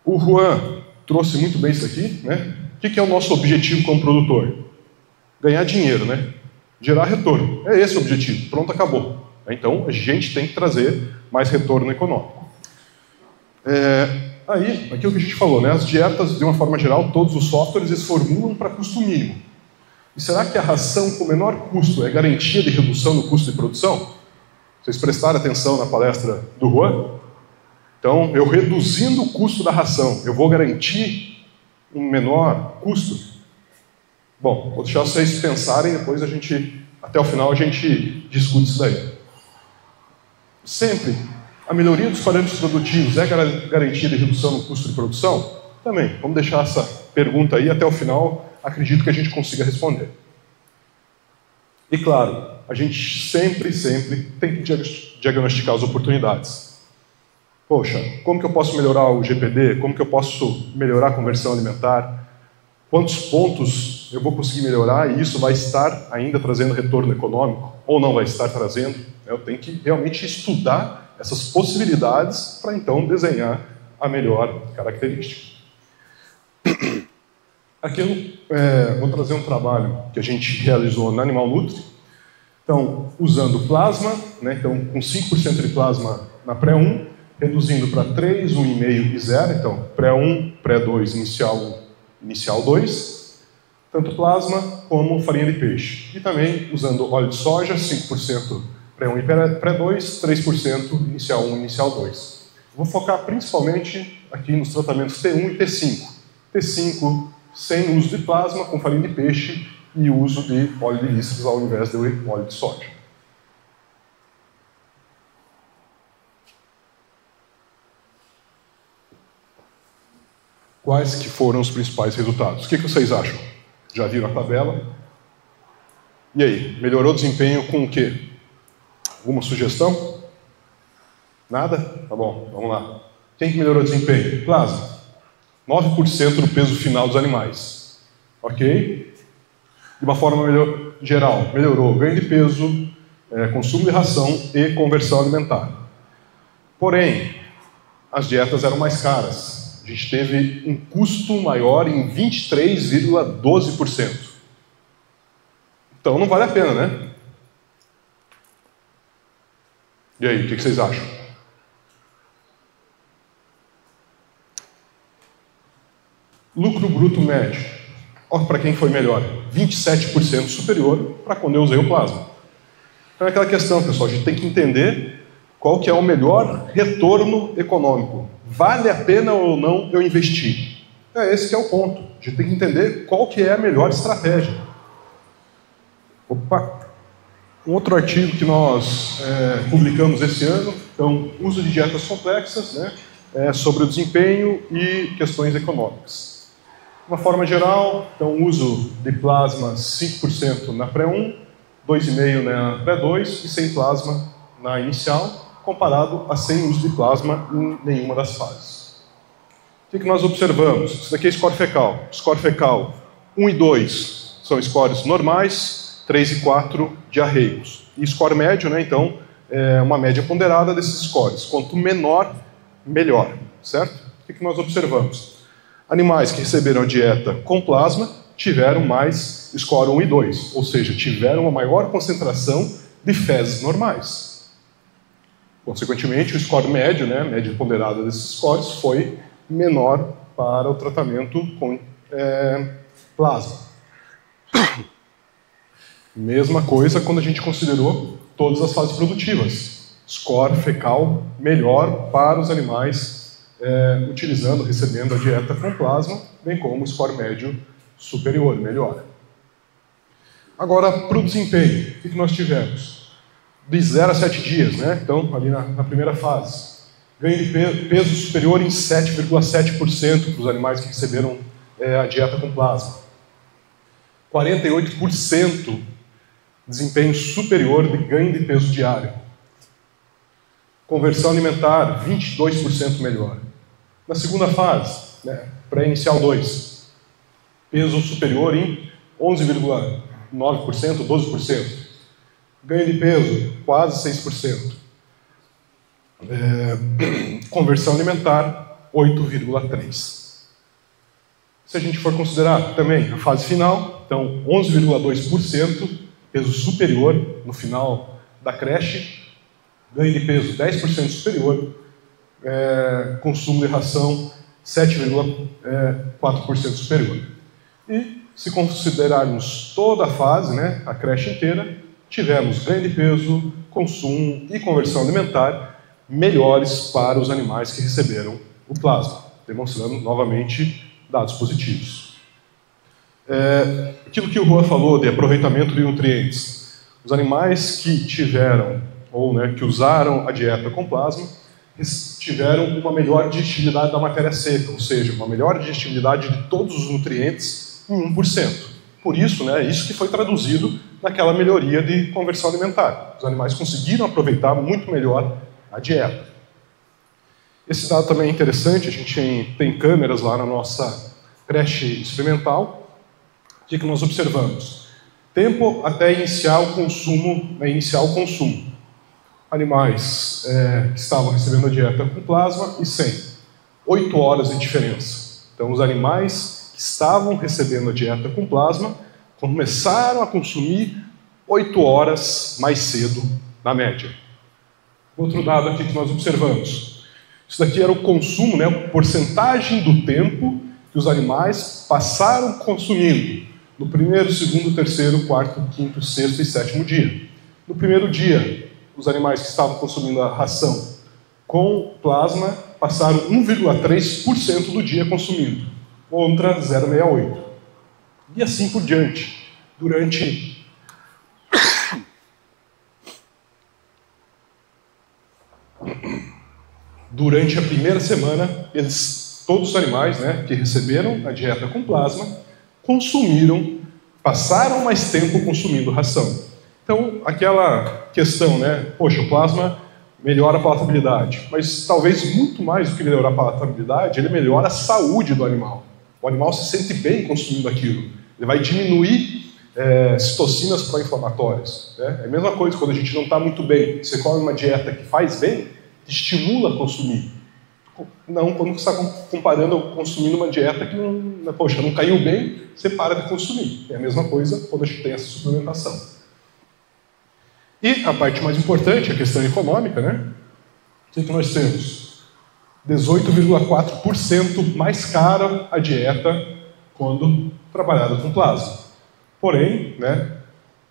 O Juan trouxe muito bem isso aqui. Né? O que é o nosso objetivo como produtor? Ganhar dinheiro, né? Gerar retorno. É esse o objetivo. Pronto, acabou. Então, a gente tem que trazer mais retorno econômico. Aí, aquilo que a gente falou, né? As dietas, de uma forma geral, todos os softwares, eles formulam para custo mínimo. E será que a ração com menor custo é garantia de redução no custo de produção? Vocês prestaram atenção na palestra do Juan? Então, eu reduzindo o custo da ração, eu vou garantir um menor custo? Bom, vou deixar vocês pensarem, depois até o final a gente discute isso daí. Sempre, a melhoria dos parâmetros produtivos é garantia de redução no custo de produção? Também, vamos deixar essa pergunta aí até o final, acredito que a gente consiga responder. E claro, a gente sempre tem que diagnosticar as oportunidades. Poxa, como que eu posso melhorar o GPD? Como que eu posso melhorar a conversão alimentar? Quantos pontos eu vou conseguir melhorar e isso vai estar ainda trazendo retorno econômico? Ou não vai estar trazendo? Eu tenho que realmente estudar essas possibilidades para então desenhar a melhor característica. Aqui eu vou trazer um trabalho que a gente realizou na Animal Nutri. Então, usando plasma, né? Então, com 5% de plasma na pré-1, reduzindo para 3, 1,5 e 0. Então, pré-1, pré-2, inicial 1, inicial 2. Tanto plasma como farinha de peixe. E também usando óleo de soja, 5% pré-1 e pré-2, 3% inicial 1 e inicial 2. Vou focar principalmente aqui nos tratamentos T1 e T5. T5 sem uso de plasma, com farinha de peixe e uso de óleo de lísteres ao invés de óleo de soja. Quais que foram os principais resultados? O que vocês acham? Já viram a tabela? E aí, melhorou o desempenho com o quê? Alguma sugestão? Nada? Tá bom, vamos lá. Quem que melhorou o desempenho? Plasma. 9% do peso final dos animais. Ok? De uma forma geral, melhorou ganho de peso, consumo de ração e conversão alimentar. Porém, as dietas eram mais caras. A gente teve um custo maior em 23,12%. Então não vale a pena, né? E aí, o que vocês acham? Lucro bruto médio. Olha para quem foi melhor. 27% superior para quando eu usei o plasma. Então é aquela questão, pessoal, a gente tem que entender qual que é o melhor retorno econômico. Vale a pena ou não eu investir? É esse que é o ponto. A gente tem que entender qual que é a melhor estratégia. Opa! Um outro artigo que nós publicamos esse ano, então, uso de dietas complexas, né, sobre o desempenho e questões econômicas. De uma forma geral, então, uso de plasma 5% na pré-1, 2,5% na pré-2 e sem plasma na inicial, comparado a sem uso de plasma em nenhuma das fases. O que nós observamos? Isso daqui é score fecal. Score fecal 1 e 2 são scores normais, 3 e 4 diarreicos. E score médio, né, então, é uma média ponderada desses scores. Quanto menor, melhor. Certo? O que nós observamos? Animais que receberam a dieta com plasma tiveram mais score 1 e 2, ou seja, tiveram uma maior concentração de fezes normais. Consequentemente, o score médio, né, a média ponderada desses scores, foi menor para o tratamento com plasma. Mesma coisa quando a gente considerou todas as fases produtivas. Score fecal melhor para os animais recebendo a dieta com plasma, bem como score médio superior, melhor. Agora, para o desempenho, o que nós tivemos? De 0 a 7 dias, né? Então, ali na primeira fase. Ganho de peso superior em 7,7% para os animais que receberam a dieta com plasma. 48% desempenho superior de ganho de peso diário. Conversão alimentar, 22% melhor. Na segunda fase, né, pré-inicial 2, peso superior em 11,9%, 12%. Ganho de peso, quase 6%. Conversão alimentar, 8,3%. Se a gente for considerar também a fase final, então 11,2%, peso superior no final da creche, ganho de peso 10% superior, consumo de ração 7,4% superior. E, se considerarmos toda a fase, né, a creche inteira, tivemos ganho de peso, consumo e conversão alimentar melhores para os animais que receberam o plasma, demonstrando novamente dados positivos. Aquilo que o Juan falou de aproveitamento de nutrientes. Os animais que tiveram, ou né, que usaram a dieta com plasma, tiveram uma melhor digestibilidade da matéria seca, ou seja, uma melhor digestibilidade de todos os nutrientes em 1%. Por isso, né, isso que foi traduzido naquela melhoria de conversão alimentar. Os animais conseguiram aproveitar muito melhor a dieta. Esse dado também é interessante, a gente tem câmeras lá na nossa creche experimental. O que nós observamos? Tempo até iniciar o consumo. Animais que estavam recebendo a dieta com plasma e sem. 8 horas de diferença. Então, os animais que estavam recebendo a dieta com plasma começaram a consumir 8 horas mais cedo, na média. Outro dado aqui que nós observamos. Isso daqui era o consumo, né, a porcentagem do tempo que os animais passaram consumindo no primeiro, segundo, terceiro, quarto, quinto, sexto e sétimo dia. No primeiro dia, os animais que estavam consumindo a ração com plasma passaram 1,3% do dia consumindo, contra 0,68%. E assim por diante. Durante a primeira semana, todos os animais, né, que receberam a dieta com plasma passaram mais tempo consumindo ração. Então, aquela questão, né, poxa, o plasma melhora a palatabilidade, mas talvez muito mais do que melhorar a palatabilidade, ele melhora a saúde do animal. O animal se sente bem consumindo aquilo. Ele vai diminuir citocinas pró-inflamatórias. Né? É a mesma coisa quando a gente não está muito bem. Você come uma dieta que faz bem, estimula a consumir. Não quando você está comparando, consumindo uma dieta que não caiu bem, você para de consumir. É a mesma coisa quando a gente tem essa suplementação. E a parte mais importante, a questão econômica, né? O que nós temos? 18,4% mais cara a dieta quando trabalhada com plasma. Porém, né,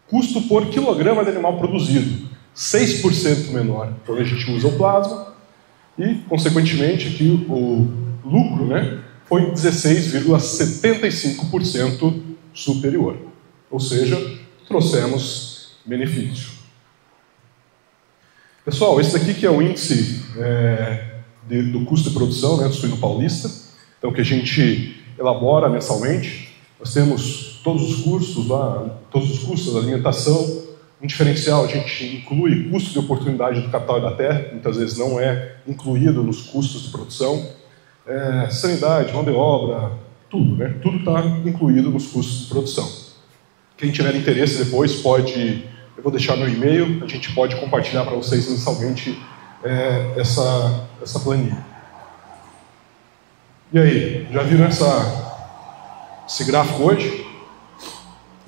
custo por quilograma de animal produzido, 6% menor quando a gente usa o plasma. E, consequentemente, aqui o lucro, né, foi 16,75% superior. Ou seja, trouxemos benefício. Pessoal, esse daqui que é o índice do custo de produção, né, do suíno paulista, então que a gente elabora mensalmente. Nós temos todos os custos lá, todos os custos da alimentação. Um diferencial, a gente inclui custo de oportunidade do capital e da terra, que muitas vezes não é incluído nos custos de produção. Sanidade, mão de obra, tudo, né? Tudo está incluído nos custos de produção. Quem tiver interesse depois pode, eu vou deixar meu e-mail, a gente pode compartilhar para vocês mensalmente essa planilha. E aí, já viram esse gráfico hoje?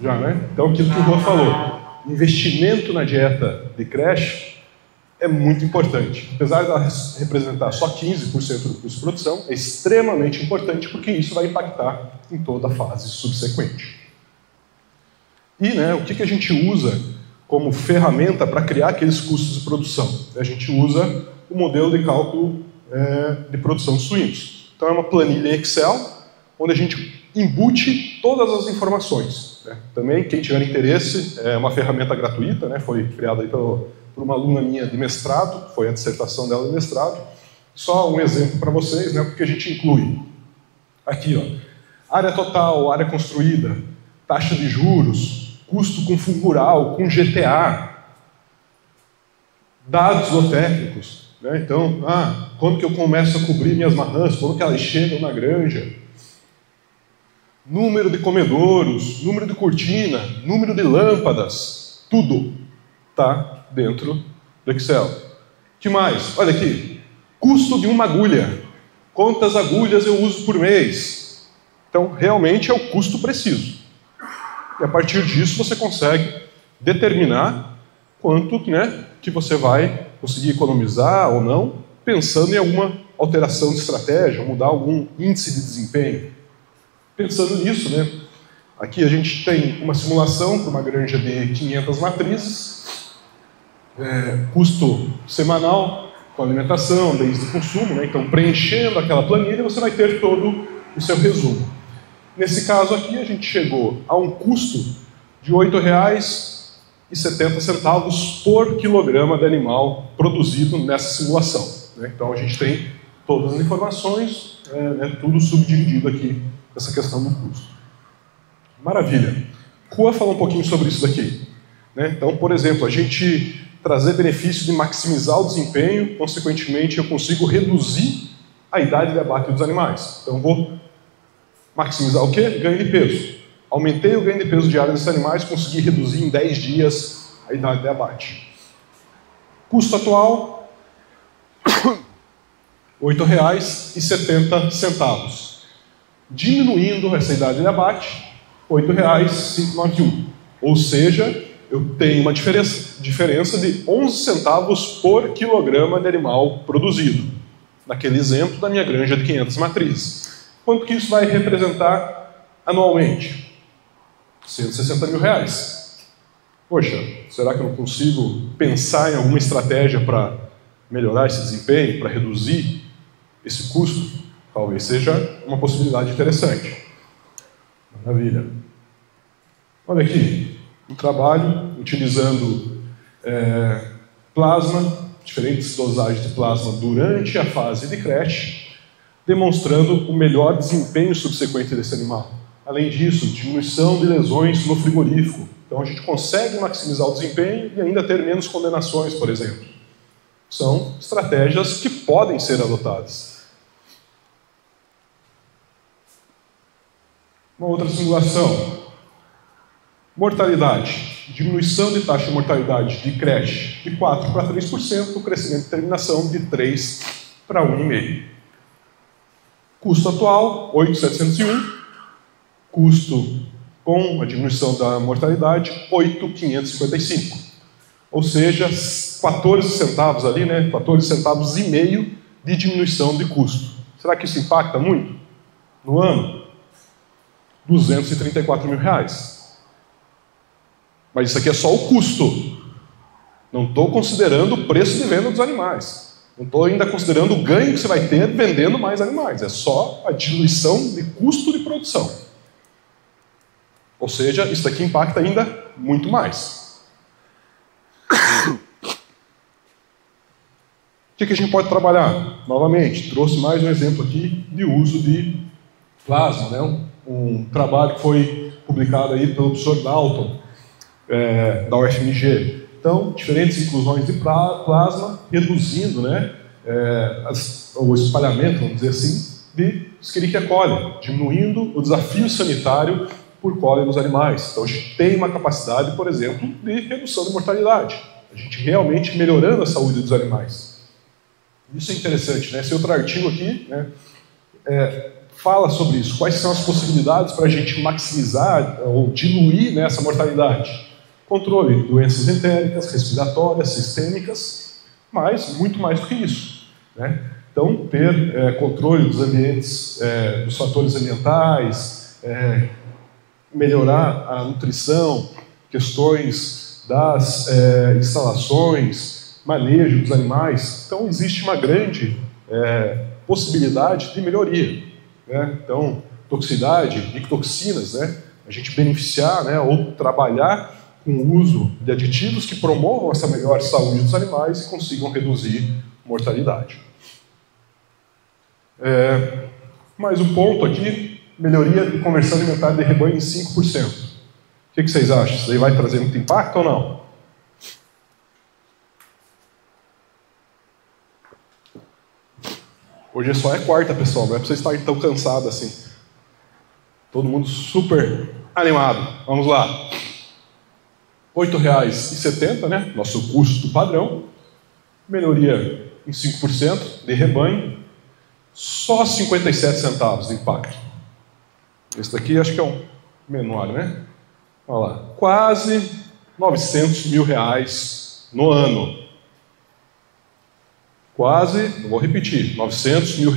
Já, né? Então, aquilo que o Juan falou. Investimento na dieta de creche é muito importante. Apesar de ela representar só 15% do custo de produção, é extremamente importante porque isso vai impactar em toda a fase subsequente. E né, o que a gente usa como ferramenta para criar aqueles custos de produção? A gente usa o modelo de cálculo de produção de suínos. Então é uma planilha Excel, onde a gente embute todas as informações. Também, quem tiver interesse, é uma ferramenta gratuita, né? Foi criada aí por uma aluna minha de mestrado, foi a dissertação dela de mestrado. Só um exemplo para vocês, né? Porque a gente inclui aqui, ó, área total, área construída, taxa de juros, custo com fundo rural, com GTA, dados zootécnicos, né? Então, quando que eu começo a cobrir minhas marrãs, quando que elas chegam na granja, número de comedouros, número de cortina, número de lâmpadas, tudo está dentro do Excel. O que mais? Olha aqui, custo de uma agulha. Quantas agulhas eu uso por mês? Então, realmente é o custo preciso. E a partir disso você consegue determinar quanto, né, que você vai conseguir economizar ou não, pensando em alguma alteração de estratégia, mudar algum índice de desempenho. Pensando nisso, né, aqui a gente tem uma simulação para uma granja de 500 matrizes, custo semanal com alimentação, bens de consumo, né, então preenchendo aquela planilha você vai ter todo o seu resumo. Nesse caso aqui a gente chegou a um custo de R$ 8,70 por quilograma de animal produzido nessa simulação. Né? Então a gente tem todas as informações, tudo subdividido aqui. Essa questão do custo. Maravilha. Juan falou um pouquinho sobre isso daqui. Né? Então, por exemplo, a gente trazer benefício de maximizar o desempenho, consequentemente eu consigo reduzir a idade de abate dos animais. Então, vou maximizar o quê? Ganho de peso. Aumentei o ganho de peso diário desses animais, consegui reduzir em 10 dias a idade de abate. Custo atual, R$ 8,70. Diminuindo essa idade de abate, R$ 8,591. Ou seja, eu tenho uma diferença de 11 centavos por quilograma de animal produzido. Naquele exemplo da minha granja de 500 matrizes. Quanto que isso vai representar anualmente? R$ 160 mil. Poxa, será que eu não consigo pensar em alguma estratégia para melhorar esse desempenho, para reduzir esse custo? Talvez seja uma possibilidade interessante. Maravilha. Olha aqui, um trabalho utilizando plasma, diferentes dosagens de plasma durante a fase de creche, demonstrando o melhor desempenho subsequente desse animal. Além disso, diminuição de lesões no frigorífico. Então a gente consegue maximizar o desempenho e ainda ter menos condenações, por exemplo. São estratégias que podem ser adotadas. Uma outra simulação. Mortalidade. Diminuição de taxa de mortalidade de creche de 4 para 3%, crescimento de terminação de 3 para 1,5%. Custo atual, 8.701. Custo com a diminuição da mortalidade, 8.555. Ou seja, 14 centavos ali, né? 14 centavos e meio de diminuição de custo. Será que isso impacta muito? No ano? R$234 mil. Mas isso aqui é só o custo. Não estou considerando o preço de venda dos animais. Não estou ainda considerando o ganho que você vai ter vendendo mais animais. É só a diluição de custo de produção. Ou seja, isso daqui impacta ainda muito mais. O que a gente pode trabalhar? Novamente, trouxe mais um exemplo aqui de uso de plasma, né? Um trabalho que foi publicado aí pelo professor Dalton, da UFMG. Então, diferentes inclusões de plasma, reduzindo, né, o espalhamento, vamos dizer assim, de Escherichia coli, diminuindo o desafio sanitário por cólera nos animais. Então, a gente tem uma capacidade, por exemplo, de redução de mortalidade. A gente realmente melhorando a saúde dos animais. Isso é interessante, né? Esse outro artigo aqui, né, fala sobre isso. Quais são as possibilidades para a gente maximizar ou diluir, né, essa mortalidade? Controle de doenças entéricas, respiratórias, sistêmicas, mas muito mais do que isso, né? Então, ter controle dos ambientes, dos fatores ambientais, melhorar a nutrição, questões das instalações, manejo dos animais. Então, existe uma grande possibilidade de melhoria, né? Então, toxicidade, micotoxinas, né? A gente beneficiar, né, ou trabalhar com o uso de aditivos que promovam essa melhor saúde dos animais e consigam reduzir mortalidade. Mais um ponto aqui, melhoria de conversão alimentar de rebanho em 5%. O que vocês acham? Isso aí vai trazer muito impacto ou não? Hoje só é quarta, pessoal, não é para vocês estarem tão cansados assim. Todo mundo super animado. Vamos lá. R$ 8,70, né? Nosso custo padrão. Melhoria em 5% de rebanho. Só 57 centavos de impacto. Esse daqui acho que é um menor, né? Olha lá. Quase R$900 mil no ano. Quase, não vou repetir, R$900 mil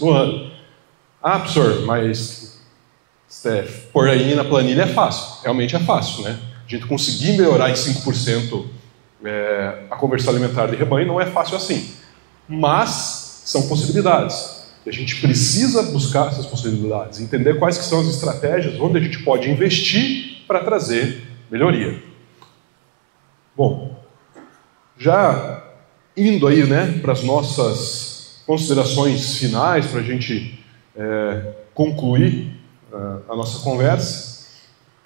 no ano. Ah, professor, mas por aí na planilha é fácil. Realmente é fácil, né? A gente conseguir melhorar em 5% a conversão alimentar de rebanho não é fácil assim. Mas são possibilidades. E a gente precisa buscar essas possibilidades, entender quais que são as estratégias onde a gente pode investir para trazer melhoria. Bom, já indo aí, né, para as nossas considerações finais, para a gente concluir a nossa conversa,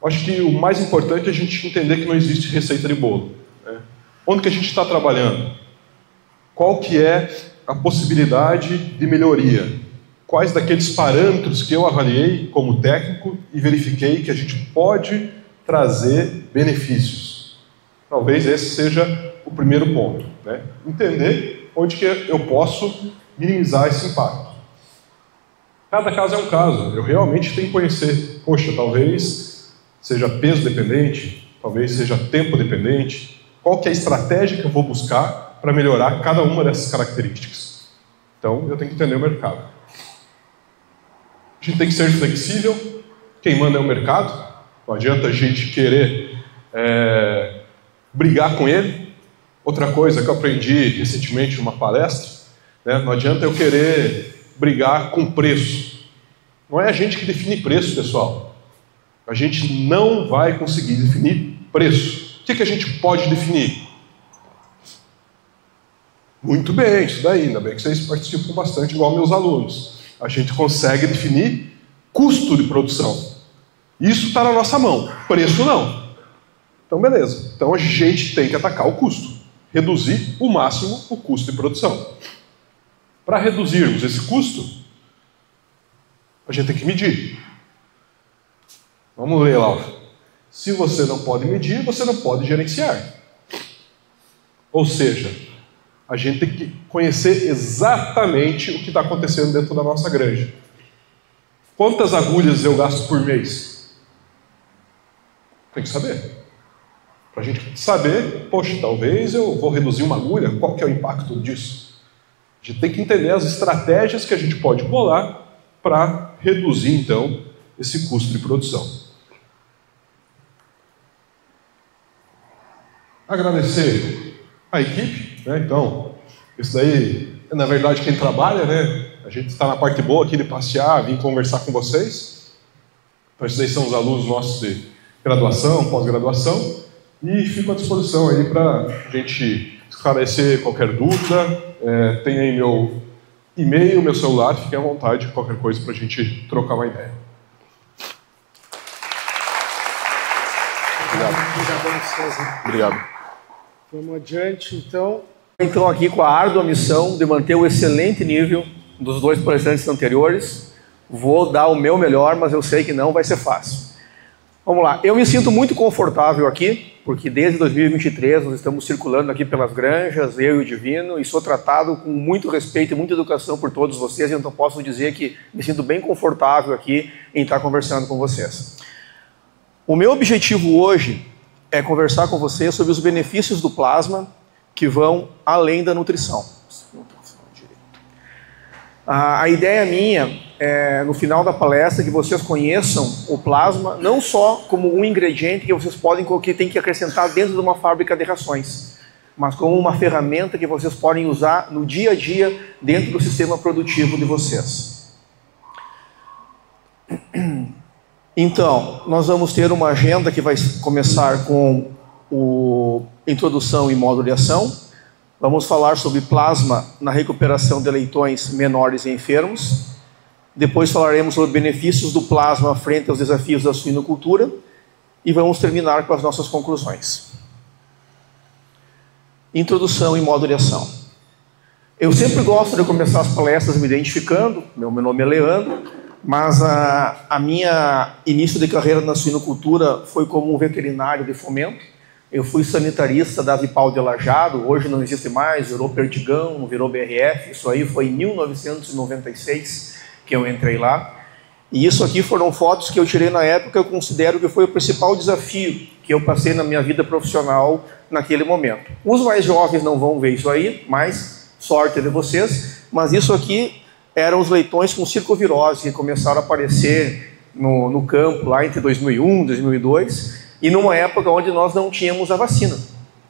acho que o mais importante é a gente entender que não existe receita de bolo, né? Onde que a gente está trabalhando? Qual que é a possibilidade de melhoria? Quais daqueles parâmetros que eu avaliei como técnico e verifiquei que a gente pode trazer benefícios? Talvez esse seja o primeiro ponto, né? Entender onde que eu posso minimizar esse impacto. Cada caso é um caso. Eu realmente tenho que conhecer. Poxa, talvez seja peso dependente, talvez seja tempo dependente. Qual que é a estratégia que eu vou buscar para melhorar cada uma dessas características? Então, eu tenho que entender o mercado. A gente tem que ser flexível. Quem manda é o mercado. Não adianta a gente querer brigar com ele. Outra coisa que eu aprendi recentemente numa palestra, né, não adianta eu querer brigar com preço. Não é a gente que define preço, pessoal. A gente não vai conseguir definir preço. O que a gente pode definir? Muito bem, isso daí, ainda bem que vocês participam bastante, igual meus alunos. A gente consegue definir custo de produção. Isso está na nossa mão, preço não. Então, beleza. Então, a gente tem que atacar o custo. Reduzir o máximo o custo de produção. Para reduzirmos esse custo, a gente tem que medir. Vamos ler lá. Se você não pode medir, você não pode gerenciar. Ou seja, A gente tem que conhecer exatamente o que está acontecendo dentro da nossa granja. Quantas agulhas eu gasto por mês? Tem que saber. Para a gente saber, poxa, talvez eu vou reduzir uma agulha, qual que é o impacto disso? A gente tem que entender as estratégias que a gente pode bolar para reduzir, então, esse custo de produção. Agradecer a equipe, né? Então, isso daí é, na verdade, quem trabalha, né? A gente está na parte boa aqui de passear, vir conversar com vocês. Então, esses daí são os alunos nossos de graduação, pós-graduação, e fico à disposição aí para a gente esclarecer qualquer dúvida. Tem aí meu e-mail, meu celular, fiquem à vontade, qualquer coisa para a gente trocar uma ideia. Obrigado. Vamos adiante, então. Então, aqui com a árdua missão de manter o excelente nível dos dois palestrantes anteriores. Vou dar o meu melhor, mas eu sei que não vai ser fácil. Vamos lá. Eu me sinto muito confortável aqui, porque desde 2023 nós estamos circulando aqui pelas granjas, eu e o Divino, e sou tratado com muito respeito e muita educação por todos vocês, então posso dizer que me sinto bem confortável aqui em estar conversando com vocês. O meu objetivo hoje é conversar com vocês sobre os benefícios do plasma que vão além da nutrição. A ideia minha é, no final da palestra, que vocês conheçam o plasma não só como um ingrediente que vocês podem, que tem que acrescentar dentro de uma fábrica de rações, mas como uma ferramenta que vocês podem usar no dia a dia dentro do sistema produtivo de vocês. Então, nós vamos ter uma agenda que vai começar com introdução e módulo de ação. Vamos falar sobre plasma na recuperação de leitões menores e enfermos. Depois falaremos sobre benefícios do plasma frente aos desafios da suinocultura. E vamos terminar com as nossas conclusões. Introdução e módulo de ação. Eu sempre gosto de começar as palestras me identificando. Meu nome é Leandro, mas a minha início de carreira na suinocultura foi como um veterinário de fomento. Eu fui sanitarista da Vipal de Lajado, hoje não existe mais, virou Perdigão, virou BRF, isso aí foi em 1996 que eu entrei lá. E isso aqui foram fotos que eu tirei na época, eu considero que foi o principal desafio que eu passei na minha vida profissional naquele momento. Os mais jovens não vão ver isso aí, mas sorte de vocês, mas isso aqui eram os leitões com circovirose que começaram a aparecer no campo lá entre 2001 e 2002, e numa época onde nós não tínhamos a vacina.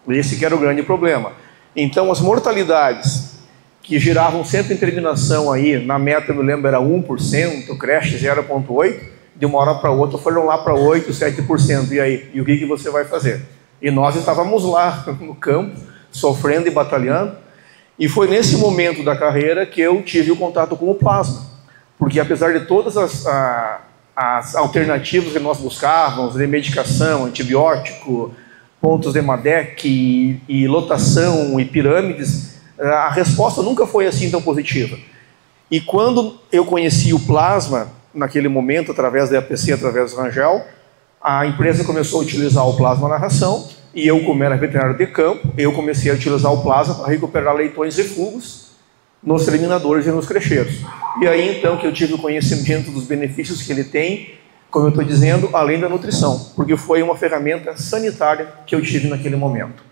Esse que era o grande problema. Então, as mortalidades que giravam sempre em terminação aí, na meta, eu me lembro, era 1%, o creche 0,8%, de uma hora para outra foram lá para 8%, 7%. E aí? E o que você vai fazer? E nós estávamos lá no campo, sofrendo e batalhando, e foi nesse momento da carreira que eu tive o contato com o plasma. Porque apesar de todas as alternativas que nós buscávamos, de medicação, antibiótico, pontos de MADEC e lotação e pirâmides, a resposta nunca foi assim tão positiva. E quando eu conheci o plasma, naquele momento, através da APC, através do Rangel, a empresa começou a utilizar o plasma na ração, e eu, como era veterinário de campo, eu comecei a utilizar o plasma para recuperar leitões e fungos nos terminadores e nos crecheiros. E aí, então, que eu tive o conhecimento dos benefícios que ele tem, como eu estou dizendo, além da nutrição, porque foi uma ferramenta sanitária que eu tive naquele momento.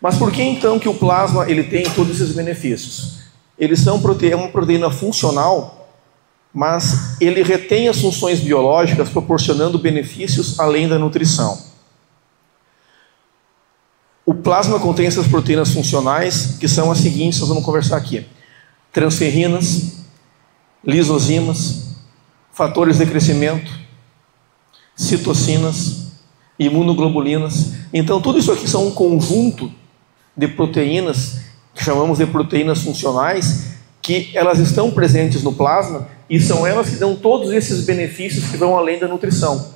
Mas por que, então, que o plasma ele tem todos esses benefícios? Eles são uma proteína funcional, mas ele retém as funções biológicas, proporcionando benefícios além da nutrição. O plasma contém essas proteínas funcionais, que são as seguintes, nós vamos conversar aqui. Transferrinas, lisozimas, fatores de crescimento, citocinas, imunoglobulinas. Então, tudo isso aqui são um conjunto de proteínas, que chamamos de proteínas funcionais, que elas estão presentes no plasma e são elas que dão todos esses benefícios que vão além da nutrição.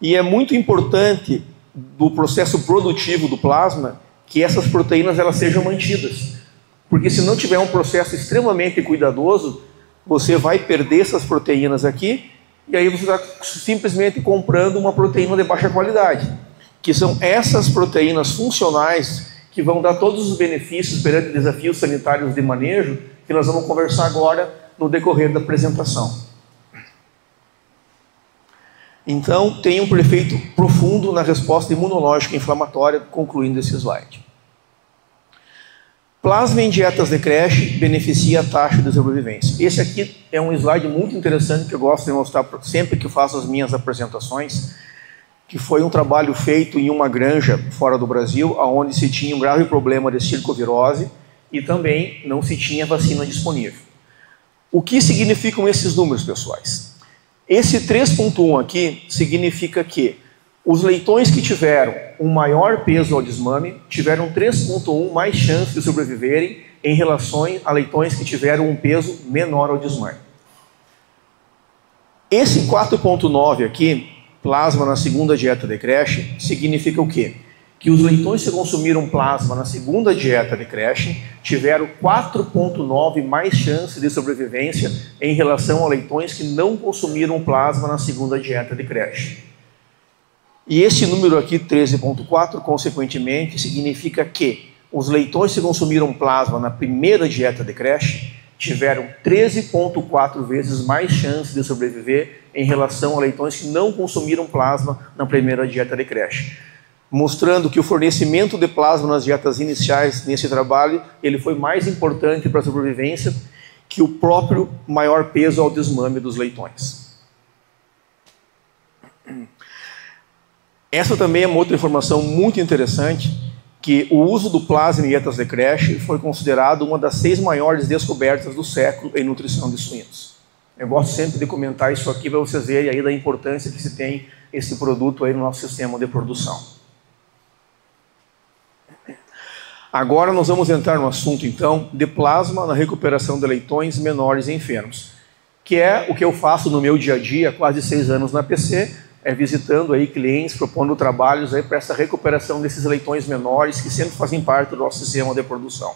E é muito importante do processo produtivo do plasma que essas proteínas elas sejam mantidas, porque se não tiver um processo extremamente cuidadoso, você vai perder essas proteínas aqui e aí você está simplesmente comprando uma proteína de baixa qualidade, que são essas proteínas funcionais que vão dar todos os benefícios perante desafios sanitários de manejo, que nós vamos conversar agora no decorrer da apresentação. Então, tem um efeito profundo na resposta imunológica inflamatória, concluindo esse slide. Plasma em dietas de creche beneficia a taxa de sobrevivência. Esse aqui é um slide muito interessante que eu gosto de mostrar sempre que faço as minhas apresentações, que foi um trabalho feito em uma granja fora do Brasil, onde se tinha um grave problema de circovirose e também não se tinha vacina disponível. O que significam esses números, pessoais? Esse 3.1 aqui significa que os leitões que tiveram um maior peso ao desmame tiveram 3.1 mais chance de sobreviverem em relação a leitões que tiveram um peso menor ao desmame. Esse 4.9 aqui, plasma na segunda dieta de creche, significa o quê? Que os leitões que consumiram plasma na segunda dieta de creche tiveram 4.9 mais chance de sobrevivência em relação a leitões que não consumiram plasma na segunda dieta de creche. E esse número aqui, 13.4, consequentemente, significa que os leitões que consumiram plasma na primeira dieta de creche tiveram 13.4 vezes mais chance de sobreviver em relação a leitões que não consumiram plasma na primeira dieta de creche. Mostrando que o fornecimento de plasma nas dietas iniciais nesse trabalho, ele foi mais importante para a sobrevivência que o próprio maior peso ao desmame dos leitões. Essa também é uma outra informação muito interessante, que o uso do plasma em dietas de creche foi considerado uma das 6 maiores descobertas do século em nutrição de suínos. Eu gosto sempre de comentar isso aqui para vocês verem aí da importância que se tem esse produto aí no nosso sistema de produção. Agora nós vamos entrar no assunto, então, de plasma na recuperação de leitões menores e enfermos, que é o que eu faço no meu dia a dia, há quase 6 anos na PC, visitando aí clientes, propondo trabalhos aí para essa recuperação desses leitões menores que sempre fazem parte do nosso sistema de produção.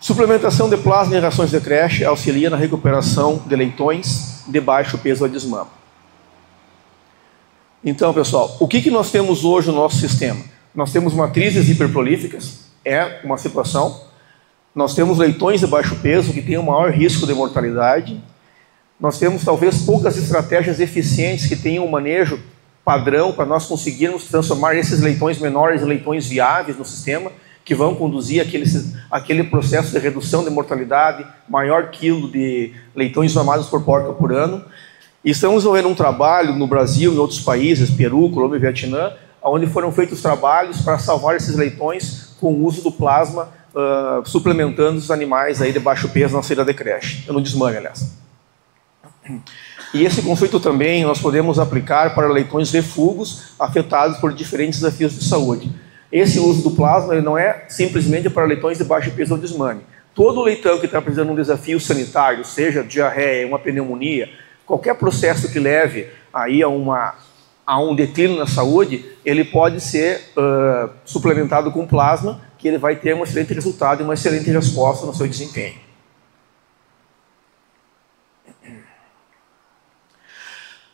Suplementação de plasma em rações de creche auxilia na recuperação de leitões de baixo peso ao desmame. Então, pessoal, o que nós temos hoje no nosso sistema? Nós temos matrizes hiperprolíficas, é uma situação. Nós temos leitões de baixo peso que têm o maior risco de mortalidade. Nós temos talvez poucas estratégias eficientes que tenham um manejo padrão para nós conseguirmos transformar esses leitões menores em leitões viáveis no sistema, que vão conduzir aquele processo de redução de mortalidade, maior quilo de leitões mamados por porca por ano. E estamos desenvolvendo um trabalho no Brasil e em outros países, Peru, Colômbia e Vietnã, onde foram feitos trabalhos para salvar esses leitões com o uso do plasma, suplementando os animais aí de baixo peso na saída de creche, no desmame, aliás. E esse conceito também nós podemos aplicar para leitões refugos afetados por diferentes desafios de saúde. Esse uso do plasma ele não é simplesmente para leitões de baixo peso ou desmame. Todo leitão que está apresentando um desafio sanitário, seja diarreia, uma pneumonia, qualquer processo que leve aí a um declínio na saúde, ele pode ser suplementado com plasma, que ele vai ter um excelente resultado e uma excelente resposta no seu desempenho.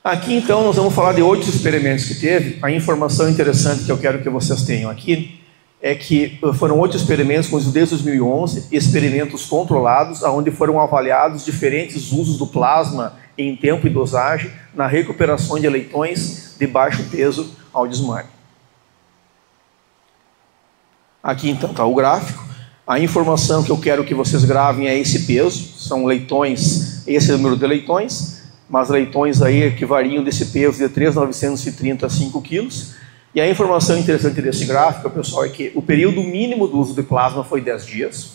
Aqui, então, nós vamos falar de 8 experimentos que teve. A informação interessante que eu quero que vocês tenham aqui é que foram 8 experimentos, desde 2011, experimentos controlados, onde foram avaliados diferentes usos do plasma em tempo e dosagem na recuperação de leitões de baixo peso ao desmame. Aqui, então, está o gráfico. A informação que eu quero que vocês gravem é esse peso. São leitões, esse é o número de leitões. Mas leitões aí que variam desse peso de 3.930 a 5 quilos. E a informação interessante desse gráfico, pessoal, é que o período mínimo do uso de plasma foi 10 dias,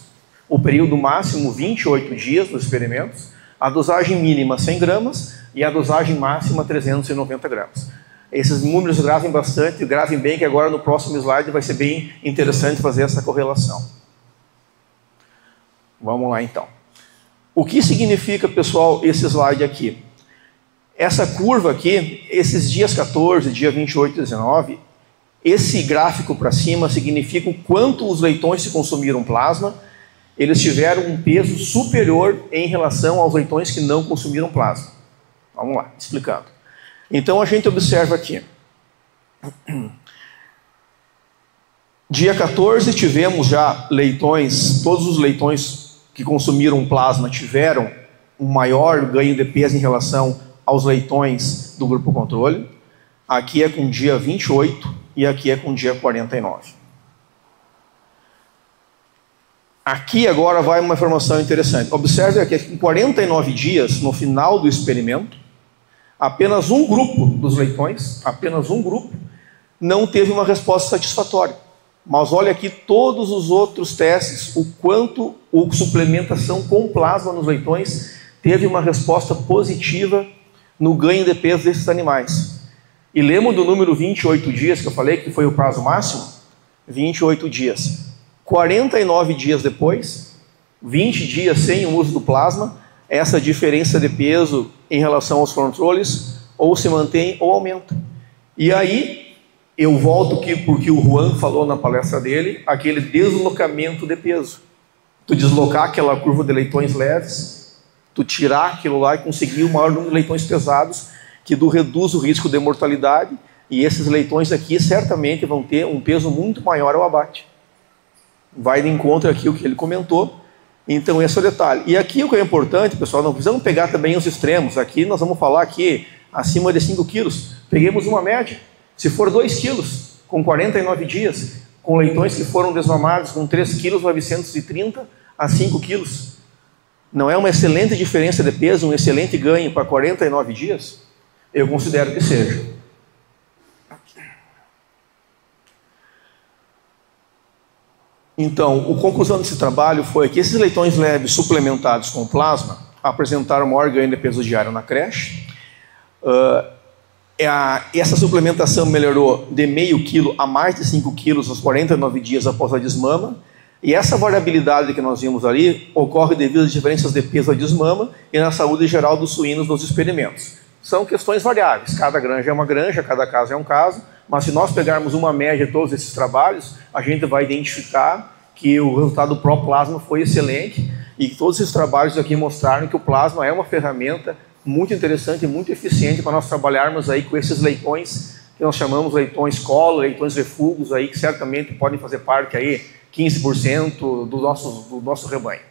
o período máximo 28 dias dos experimentos, a dosagem mínima 100 gramas e a dosagem máxima 390 gramas. Esses números gravem bastante, gravem bem, que agora no próximo slide vai ser bem interessante fazer essa correlação. Vamos lá então. O que significa, pessoal, esse slide aqui? Essa curva aqui, esses dias 14, dia 28 e 19, esse gráfico para cima significa o quanto os leitões que consumiram plasma, eles tiveram um peso superior em relação aos leitões que não consumiram plasma. Vamos lá, explicando. Então a gente observa aqui. Dia 14 tivemos já leitões, todos os leitões que consumiram plasma tiveram um maior ganho de peso em relação aos leitões do grupo controle. Aqui é com dia 28 e aqui é com dia 49. Aqui agora vai uma informação interessante. Observe aqui, em 49 dias, no final do experimento, apenas um grupo dos leitões, apenas um grupo, não teve uma resposta satisfatória. Mas olha aqui todos os outros testes, o quanto a suplementação com plasma nos leitões teve uma resposta positiva no ganho de peso desses animais. E lembra do número 28 dias que eu falei que foi o prazo máximo? 28 dias. 49 dias depois, 20 dias sem o uso do plasma, essa diferença de peso em relação aos controles ou se mantém ou aumenta. E aí eu volto aqui porque o Juan falou na palestra dele, aquele deslocamento de peso. Tu deslocar aquela curva de leitões leves, tu tirar aquilo lá e conseguir o maior número de leitões pesados, que reduz o risco de mortalidade, e esses leitões aqui certamente vão ter um peso muito maior ao abate. Vai de encontro aqui o que ele comentou. Então esse é o detalhe. E aqui o que é importante, pessoal, não precisamos pegar também os extremos. Aqui nós vamos falar aqui acima de 5 quilos. Peguemos uma média. Se for 2 quilos, com 49 dias, com leitões que foram desmamados com 3 quilos 930 a 5 quilos. Não é uma excelente diferença de peso, um excelente ganho para 49 dias? Eu considero que seja. Então, a conclusão desse trabalho foi que esses leitões leves suplementados com plasma apresentaram maior ganho de peso diário na creche. Essa suplementação melhorou de meio quilo a mais de 5 quilos aos 49 dias após a desmama. E essa variabilidade que nós vimos ali ocorre devido às diferenças de peso da desmama e na saúde geral dos suínos nos experimentos. São questões variáveis, cada granja é uma granja, cada caso é um caso, mas se nós pegarmos uma média de todos esses trabalhos, a gente vai identificar que o resultado do pró-plasma foi excelente e que todos esses trabalhos aqui mostraram que o plasma é uma ferramenta muito interessante e muito eficiente para nós trabalharmos aí com esses leitões que nós chamamos leitões colo, leitões refugos aí, que certamente podem fazer parte aí 15% do nosso rebanho.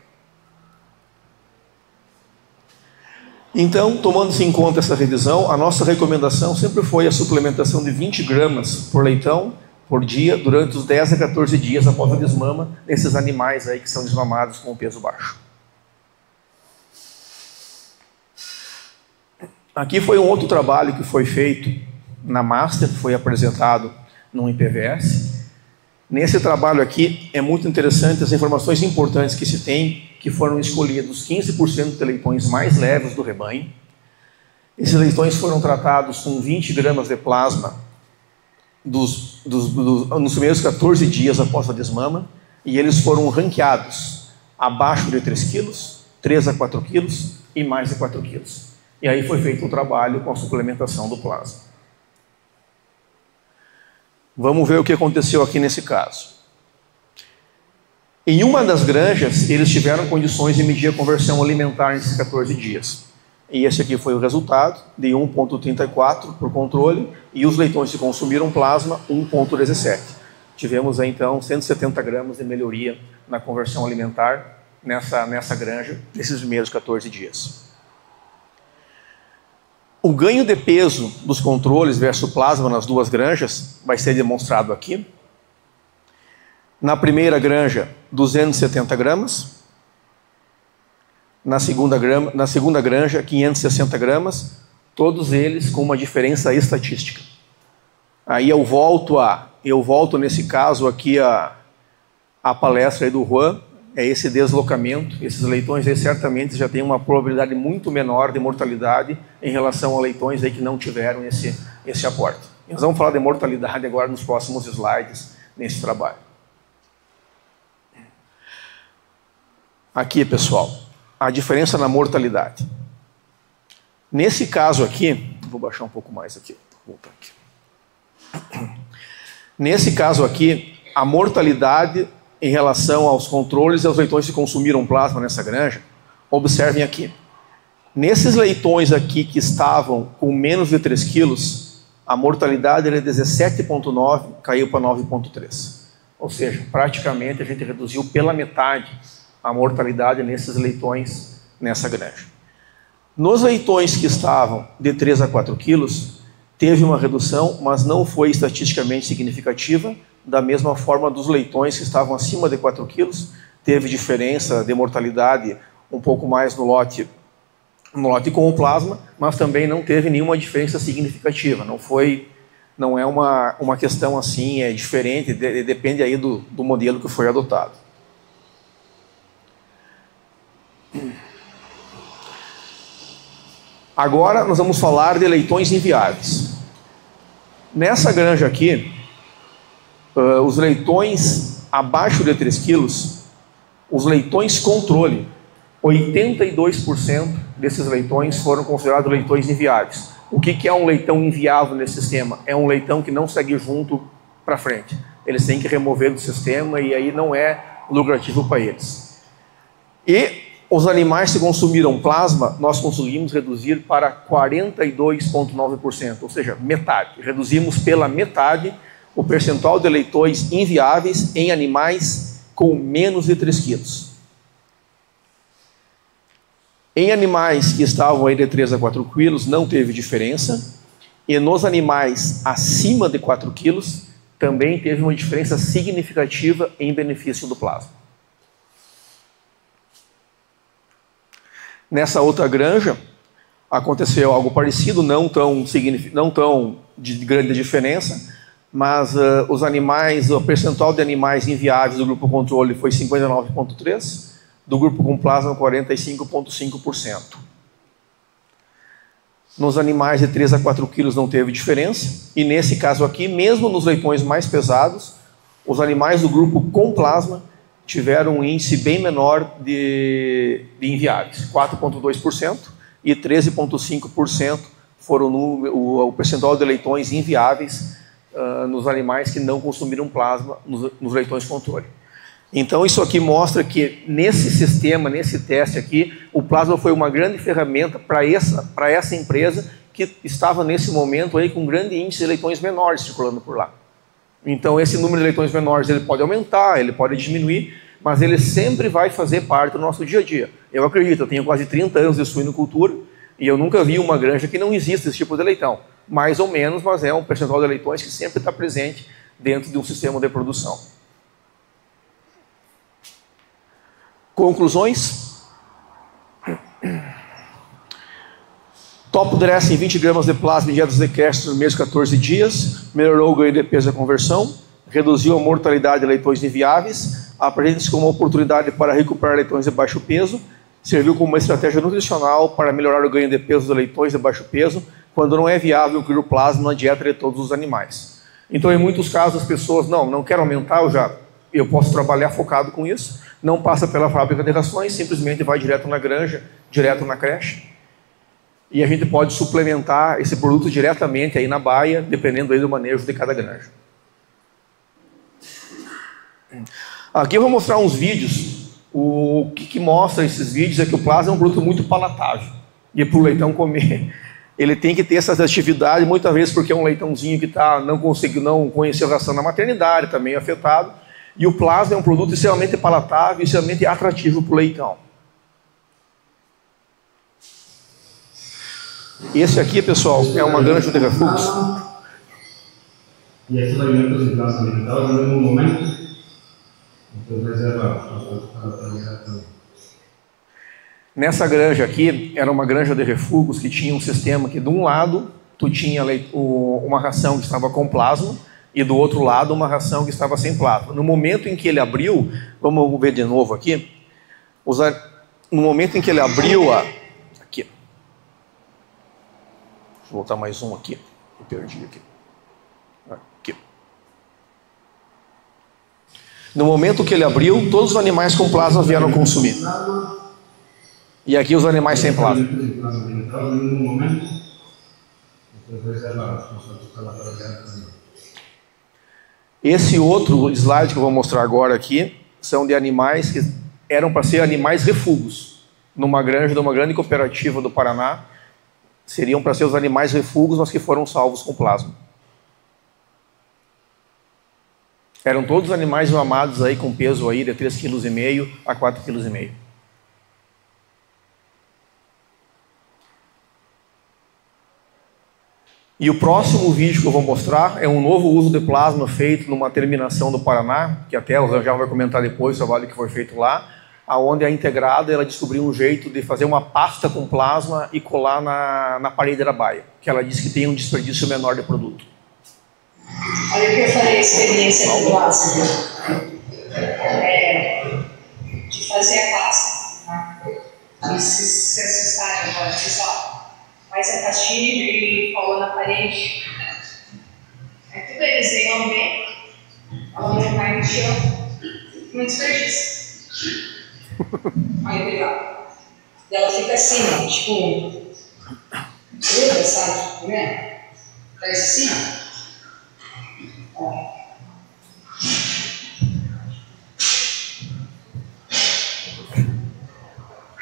Então, tomando-se em conta essa revisão, a nossa recomendação sempre foi a suplementação de 20 gramas por leitão por dia durante os 10 a 14 dias após a desmama desses animais aí que são desmamados com peso baixo. Aqui foi um outro trabalho que foi feito na Master, foi apresentado no IPVS. Nesse trabalho aqui é muito interessante as informações importantes que se tem, que foram escolhidos 15% de leitões mais leves do rebanho. Esses leitões foram tratados com 20 gramas de plasma nos primeiros 14 dias após a desmama, e eles foram ranqueados abaixo de 3 quilos, 3 a 4 quilos e mais de 4 quilos. E aí foi feito o trabalho com a suplementação do plasma. Vamos ver o que aconteceu aqui nesse caso. Em uma das granjas, eles tiveram condições de medir a conversão alimentar nesses 14 dias. E esse aqui foi o resultado, de 1,34 por controle, e os leitões que consumiram plasma, 1,17. Tivemos aí, então, 170 gramas de melhoria na conversão alimentar nessa granja, nesses primeiros 14 dias. O ganho de peso dos controles versus plasma nas duas granjas vai ser demonstrado aqui. Na primeira granja, 270 gramas. Na segunda granja, 560 gramas. Todos eles com uma diferença estatística. Aí eu volto nesse caso aqui a palestra aí do Juan, é esse deslocamento. Esses leitões aí certamente já têm uma probabilidade muito menor de mortalidade em relação a leitões aí que não tiveram esse aporte. Nós vamos falar de mortalidade agora nos próximos slides nesse trabalho. Aqui, pessoal, a diferença na mortalidade. Nesse caso aqui, vou baixar um pouco mais aqui, vou voltar aqui. Nesse caso aqui, a mortalidade em relação aos controles e aos leitões que consumiram plasma nessa granja, observem aqui. Nesses leitões aqui que estavam com menos de 3 quilos, a mortalidade era 17,9, caiu para 9,3. Ou seja, praticamente a gente reduziu pela metade a mortalidade nesses leitões nessa granja. Nos leitões que estavam de 3 a 4 quilos, teve uma redução, mas não foi estatisticamente significativa, da mesma forma dos leitões que estavam acima de 4 quilos, teve diferença de mortalidade um pouco mais no lote com o plasma, mas também não teve nenhuma diferença significativa. Não é uma questão assim, é diferente, depende aí do modelo que foi adotado. Agora nós vamos falar de leitões inviáveis. Nessa granja aqui, os leitões abaixo de 3 quilos, os leitões controle, 82% desses leitões foram considerados leitões inviáveis. O que é um leitão inviável nesse sistema? É um leitão que não segue junto para frente. Eles têm que remover do sistema e aí não é lucrativo para eles. E os animais que consumiram plasma, nós conseguimos reduzir para 42,9%, ou seja, metade. Reduzimos pela metade o percentual de leitões inviáveis em animais com menos de 3 quilos. Em animais que estavam aí de 3 a 4 quilos, não teve diferença. E nos animais acima de 4 quilos, também teve uma diferença significativa em benefício do plasma. Nessa outra granja, aconteceu algo parecido, não tão de grande diferença, mas os animais, o percentual de animais inviáveis do grupo controle foi 59,3%, do grupo com plasma 45,5%. Nos animais de 3 a 4 quilos não teve diferença, e nesse caso aqui, mesmo nos leitões mais pesados, os animais do grupo com plasma tiveram um índice bem menor de inviáveis, 4,2%, e 13,5% foram o percentual de leitões inviáveis nos animais que não consumiram plasma nos leitões controle. Então isso aqui mostra que nesse sistema, nesse teste aqui, o plasma foi uma grande ferramenta para essa empresa que estava nesse momento aí com um grande índice de leitões menores circulando por lá. Então esse número de leitões menores ele pode aumentar, ele pode diminuir, mas ele sempre vai fazer parte do nosso dia a dia. Eu acredito, eu tenho quase 30 anos de suinocultura e eu nunca vi uma granja que não existe esse tipo de leitão. Mais ou menos, mas é um percentual de leitões que sempre está presente dentro de um sistema de produção. Conclusões. Top dressing 20 gramas de plasma injetados de cast nos primeiros 14 dias, melhorou o ganho de peso e a conversão, reduziu a mortalidade de leitões inviáveis, apresenta-se como uma oportunidade para recuperar leitões de baixo peso, serviu como uma estratégia nutricional para melhorar o ganho de peso de leitões de baixo peso, quando não é viável incluir o plasma na dieta de todos os animais. Então, em muitos casos, as pessoas, não quero aumentar, eu posso trabalhar focado com isso, não passa pela fábrica de rações, simplesmente vai direto na granja, direto na creche. E a gente pode suplementar esse produto diretamente aí na baia, dependendo aí do manejo de cada granja. Aqui eu vou mostrar uns vídeos. O que mostra esses vídeos é que o plasma é um produto muito palatável. E para o leitão comer, ele tem que ter essas atividades, muitas vezes porque é um leitãozinho que não conheceu a ração na maternidade, está meio afetado. E o plasma é um produto extremamente palatável e extremamente atrativo para o leitão. Esse aqui, pessoal, é uma granja de refluxo. E esses alimentos de plasma alimentados no mesmo momento, nessa granja aqui, era uma granja de refugos que tinha um sistema que de um lado, tu tinha uma ração que estava com plasma, e do outro lado uma ração que estava sem plasma. No momento em que ele abriu, vamos ver de novo aqui, no momento em que ele abriu aqui, deixa eu voltar mais um aqui, eu perdi aqui. No momento que ele abriu, todos os animais com plasma vieram consumir. E aqui os animais sem plasma. Esse outro slide que eu vou mostrar agora aqui são de animais que eram para ser animais refugos. Numa granja de uma grande cooperativa do Paraná, seriam para ser os animais refugos, mas que foram salvos com plasma. Eram todos animais mamados aí com peso aí de 3,5 kg a 4,5 kg. E o próximo vídeo que eu vou mostrar é um novo uso de plasma feito numa terminação do Paraná, que até o Rangel vai comentar depois o trabalho que foi feito lá, aonde a Integrada ela descobriu um jeito de fazer uma pasta com plasma e colar na parede da baia, que ela disse que tem um desperdício menor de produto. Olha que eu falei a experiência com plasma, de fazer a pasta. Tá? Se assustarem agora, pessoal. Faz a pastilha e cola na parede. É tudo eles vêm bem, ela não vai no chão, não desperdício. Olha que legal. E ela fica assim, ó, tipo, gruda, sabe? Tá vendo? Faz assim, ó.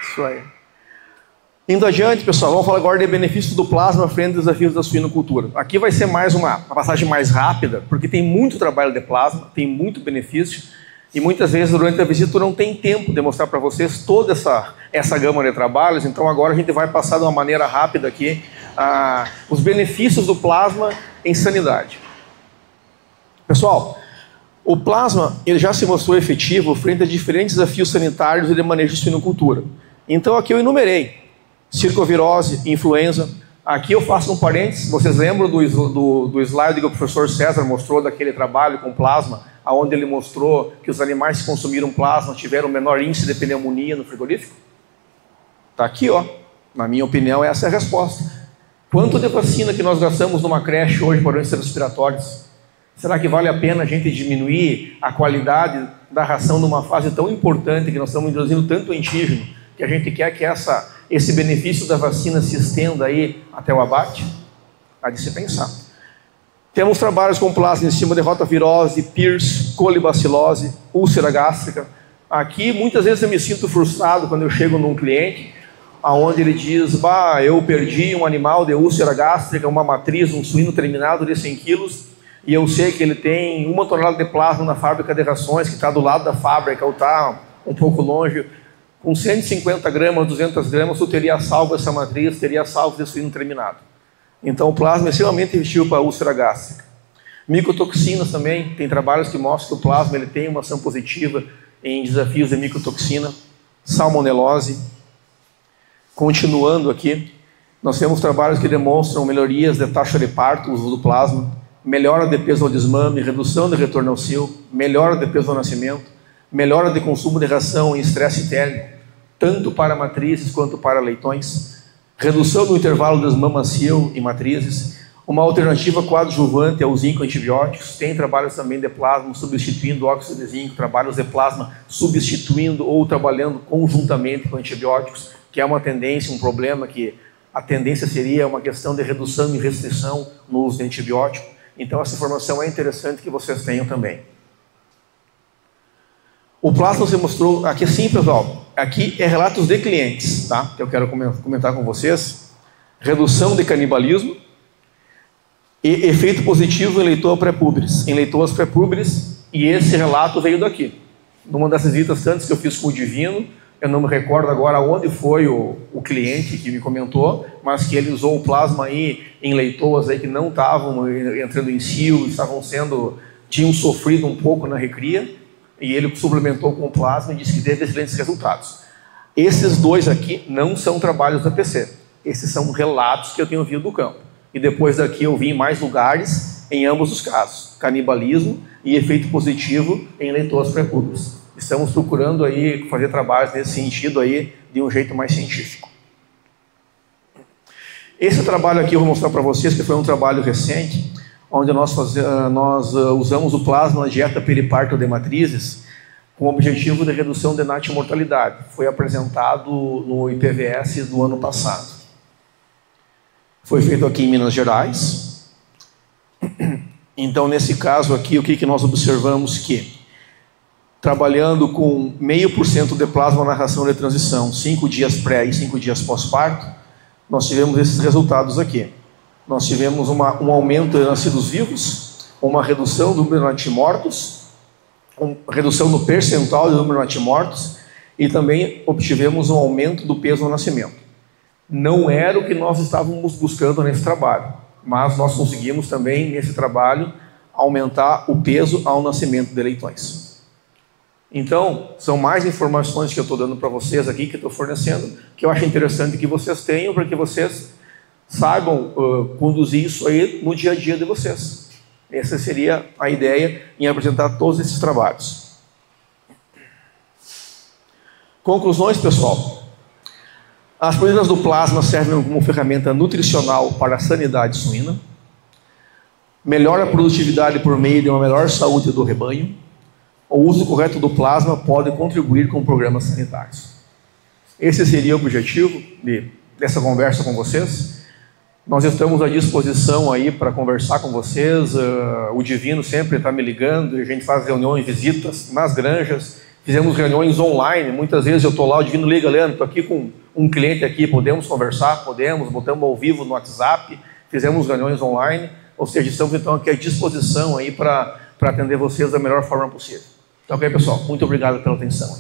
Isso aí. Indo adiante, pessoal, vamos falar agora de benefícios do plasma frente aos desafios da suinocultura. Aqui vai ser mais uma passagem mais rápida, porque tem muito trabalho de plasma, tem muito benefício, e muitas vezes durante a visita não tem tempo de mostrar para vocês toda essa gama de trabalhos, então agora a gente vai passar de uma maneira rápida aqui os benefícios do plasma em sanidade. Pessoal, o plasma ele já se mostrou efetivo frente a diferentes desafios sanitários e de manejo de suinocultura. Então aqui eu enumerei circovirose, influenza. Aqui eu faço um parênteses, vocês lembram do slide que o professor César mostrou daquele trabalho com plasma, onde ele mostrou que os animais que consumiram plasma tiveram menor índice de pneumonia no frigorífico? Está aqui, ó. Na minha opinião, essa é a resposta. Quanto de vacina que nós gastamos numa creche hoje para doenças respiratórias? Será que vale a pena a gente diminuir a qualidade da ração numa fase tão importante que nós estamos introduzindo tanto antígeno, que a gente quer que esse benefício da vacina se estenda aí até o abate? Há de se pensar. Temos trabalhos com plasma em cima de rotavirose, PIRS, colibacilose, úlcera gástrica. Aqui, muitas vezes eu me sinto frustrado quando eu chego num cliente, onde ele diz, eu perdi um animal de úlcera gástrica, uma matriz, um suíno terminado de 100 quilos, e eu sei que ele tem 1 tonelada de plasma na fábrica de rações, que está do lado da fábrica, ou está um pouco longe. Com 150 gramas, 200 gramas, tu teria salvo essa matriz, teria salvo esse suíno terminado. Então o plasma é extremamente efetivo para a úlcera gástrica. Micotoxinas também, tem trabalhos que mostram que o plasma ele tem uma ação positiva em desafios de micotoxina. Salmonelose. Continuando aqui, nós temos trabalhos que demonstram melhorias de taxa de parto, uso do plasma, melhora de peso ao desmame, redução de retorno ao cio, melhora de peso ao nascimento, melhora de consumo de ração em estresse térmico, tanto para matrizes quanto para leitões, redução do intervalo desmamacio em matrizes, uma alternativa coadjuvante ao zinco antibióticos, tem trabalhos também de plasma substituindo óxido de zinco, trabalhos de plasma substituindo ou trabalhando conjuntamente com antibióticos, que é uma tendência, um problema que a tendência seria uma questão de redução e restrição no uso de antibiótico. Então essa informação é interessante que vocês tenham também. O plasma se mostrou, aqui sim pessoal, aqui é relatos de clientes, tá? Que eu quero comentar com vocês. Redução de canibalismo e efeito positivo em leitoa pré-púberes, em leitoas pré-púberes, e esse relato veio daqui. Numa dessas visitas antes que eu fiz com o Divino, eu não me recordo agora onde foi o cliente que me comentou, mas que ele usou o plasma aí em leitoas aí que não estavam entrando em cio, tinham sofrido um pouco na recria, e ele suplementou com plasma e disse que teve excelentes resultados. Esses dois aqui não são trabalhos da PC. Esses são relatos que eu tenho ouvido do campo. E depois daqui eu vi em mais lugares, em ambos os casos. Canibalismo e efeito positivo em leitoas pré-púberes. Estamos procurando aí fazer trabalhos nesse sentido aí, de um jeito mais científico. Esse trabalho aqui eu vou mostrar para vocês, que foi um trabalho recente, onde nós usamos o plasma na dieta periparto de matrizes com o objetivo de redução de natimortalidade. Foi apresentado no IPVS do ano passado. Foi feito aqui em Minas Gerais. Então, nesse caso aqui, o que nós observamos que, trabalhando com 0,5% de plasma na ração de transição, 5 dias pré e 5 dias pós-parto, nós tivemos esses resultados aqui. Nós tivemos um aumento de nascidos vivos, uma redução do número de natimortos redução no percentual do número de natimortos e também obtivemos um aumento do peso no nascimento. Não era o que nós estávamos buscando nesse trabalho, mas nós conseguimos também, nesse trabalho, aumentar o peso ao nascimento de leitões. Então, são mais informações que eu estou dando para vocês aqui, que eu estou fornecendo, que eu acho interessante que vocês tenham, para que vocês saibam conduzir isso aí no dia a dia de vocês. Essa seria a ideia em apresentar todos esses trabalhos. Conclusões, pessoal. As proteínas do plasma servem como ferramenta nutricional para a sanidade suína, melhora a produtividade por meio de uma melhor saúde do rebanho. O uso correto do plasma pode contribuir com programas sanitários. Esse seria o objetivo dessa conversa com vocês. Nós estamos à disposição aí para conversar com vocês. O Divino sempre está me ligando, a gente faz reuniões, visitas nas granjas, fizemos reuniões online, muitas vezes eu estou lá, o Divino liga, Leandro, estou aqui com um cliente aqui, podemos conversar? Podemos, botamos ao vivo no WhatsApp, fizemos reuniões online, ou seja, estamos então aqui à disposição aí para atender vocês da melhor forma possível. Então, ok, pessoal, muito obrigado pela atenção.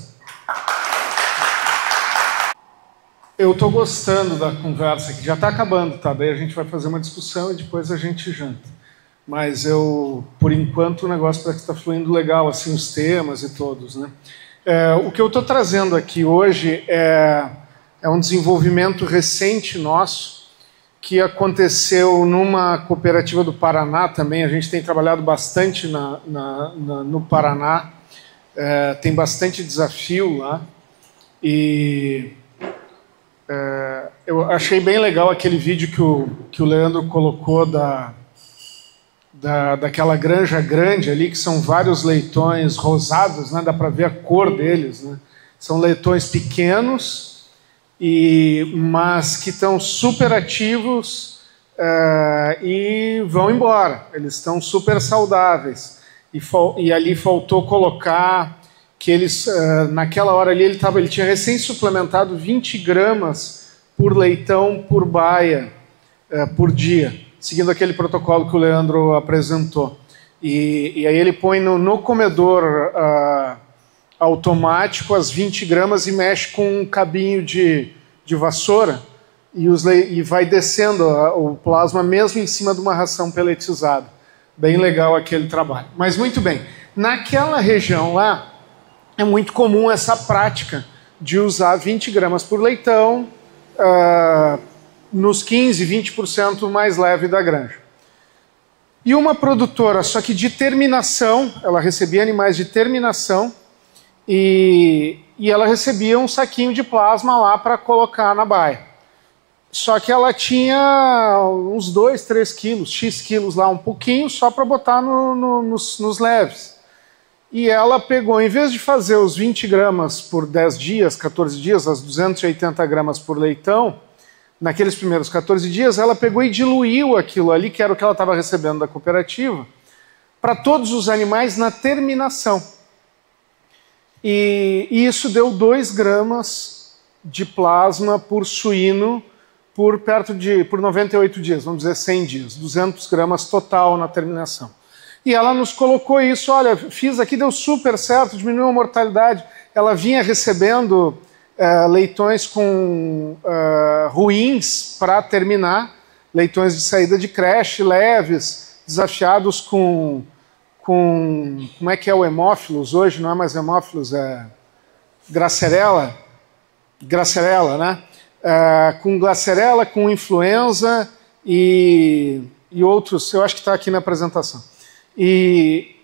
Eu estou gostando da conversa, que já está acabando, tá? Daí a gente vai fazer uma discussão e depois a gente janta. Mas por enquanto, o negócio parece que está fluindo legal, assim, os temas e todos, né? O que eu estou trazendo aqui hoje é um desenvolvimento recente nosso, que aconteceu numa cooperativa do Paraná também. A gente tem trabalhado bastante no Paraná, tem bastante desafio lá, e eu achei bem legal aquele vídeo que o Leandro colocou daquela granja grande ali, que são vários leitões rosados, né? Dá para ver a cor deles, né? São leitões pequenos, mas que estão super ativos e vão embora. Eles estão super saudáveis. E ali faltou colocar que eles, naquela hora ali, ele tinha recém suplementado 20 gramas por leitão por baia por dia, seguindo aquele protocolo que o Leandro apresentou. E aí ele põe no comedor automático as 20 gramas e mexe com um cabinho de vassoura e vai descendo o plasma mesmo em cima de uma ração peletizada. Bem legal aquele trabalho. Mas muito bem, naquela região lá é muito comum essa prática de usar 20 gramas por leitão nos 15, 20% mais leve da granja. E uma produtora, só que de terminação, ela recebia animais de terminação e ela recebia um saquinho de plasma lá para colocar na baia. Só que ela tinha uns 2, 3 quilos, X quilos lá, um pouquinho, só para botar nos leves. E ela pegou, em vez de fazer os 20 gramas por 10 dias, 14 dias, as 280 gramas por leitão, naqueles primeiros 14 dias, ela pegou e diluiu aquilo ali, que era o que ela estava recebendo da cooperativa, para todos os animais na terminação. E isso deu 2 gramas de plasma por suíno por 98 dias, vamos dizer 100 dias, 200 gramas total na terminação. E ela nos colocou isso, olha, fiz aqui, deu super certo, diminuiu a mortalidade. Ela vinha recebendo leitões ruins para terminar, leitões de saída de creche, leves, desafiados com como é que é o hemófilos hoje, não é mais hemófilos, é Gracerella, né? Com Gracerella, com influenza e outros, eu acho que está aqui na apresentação. E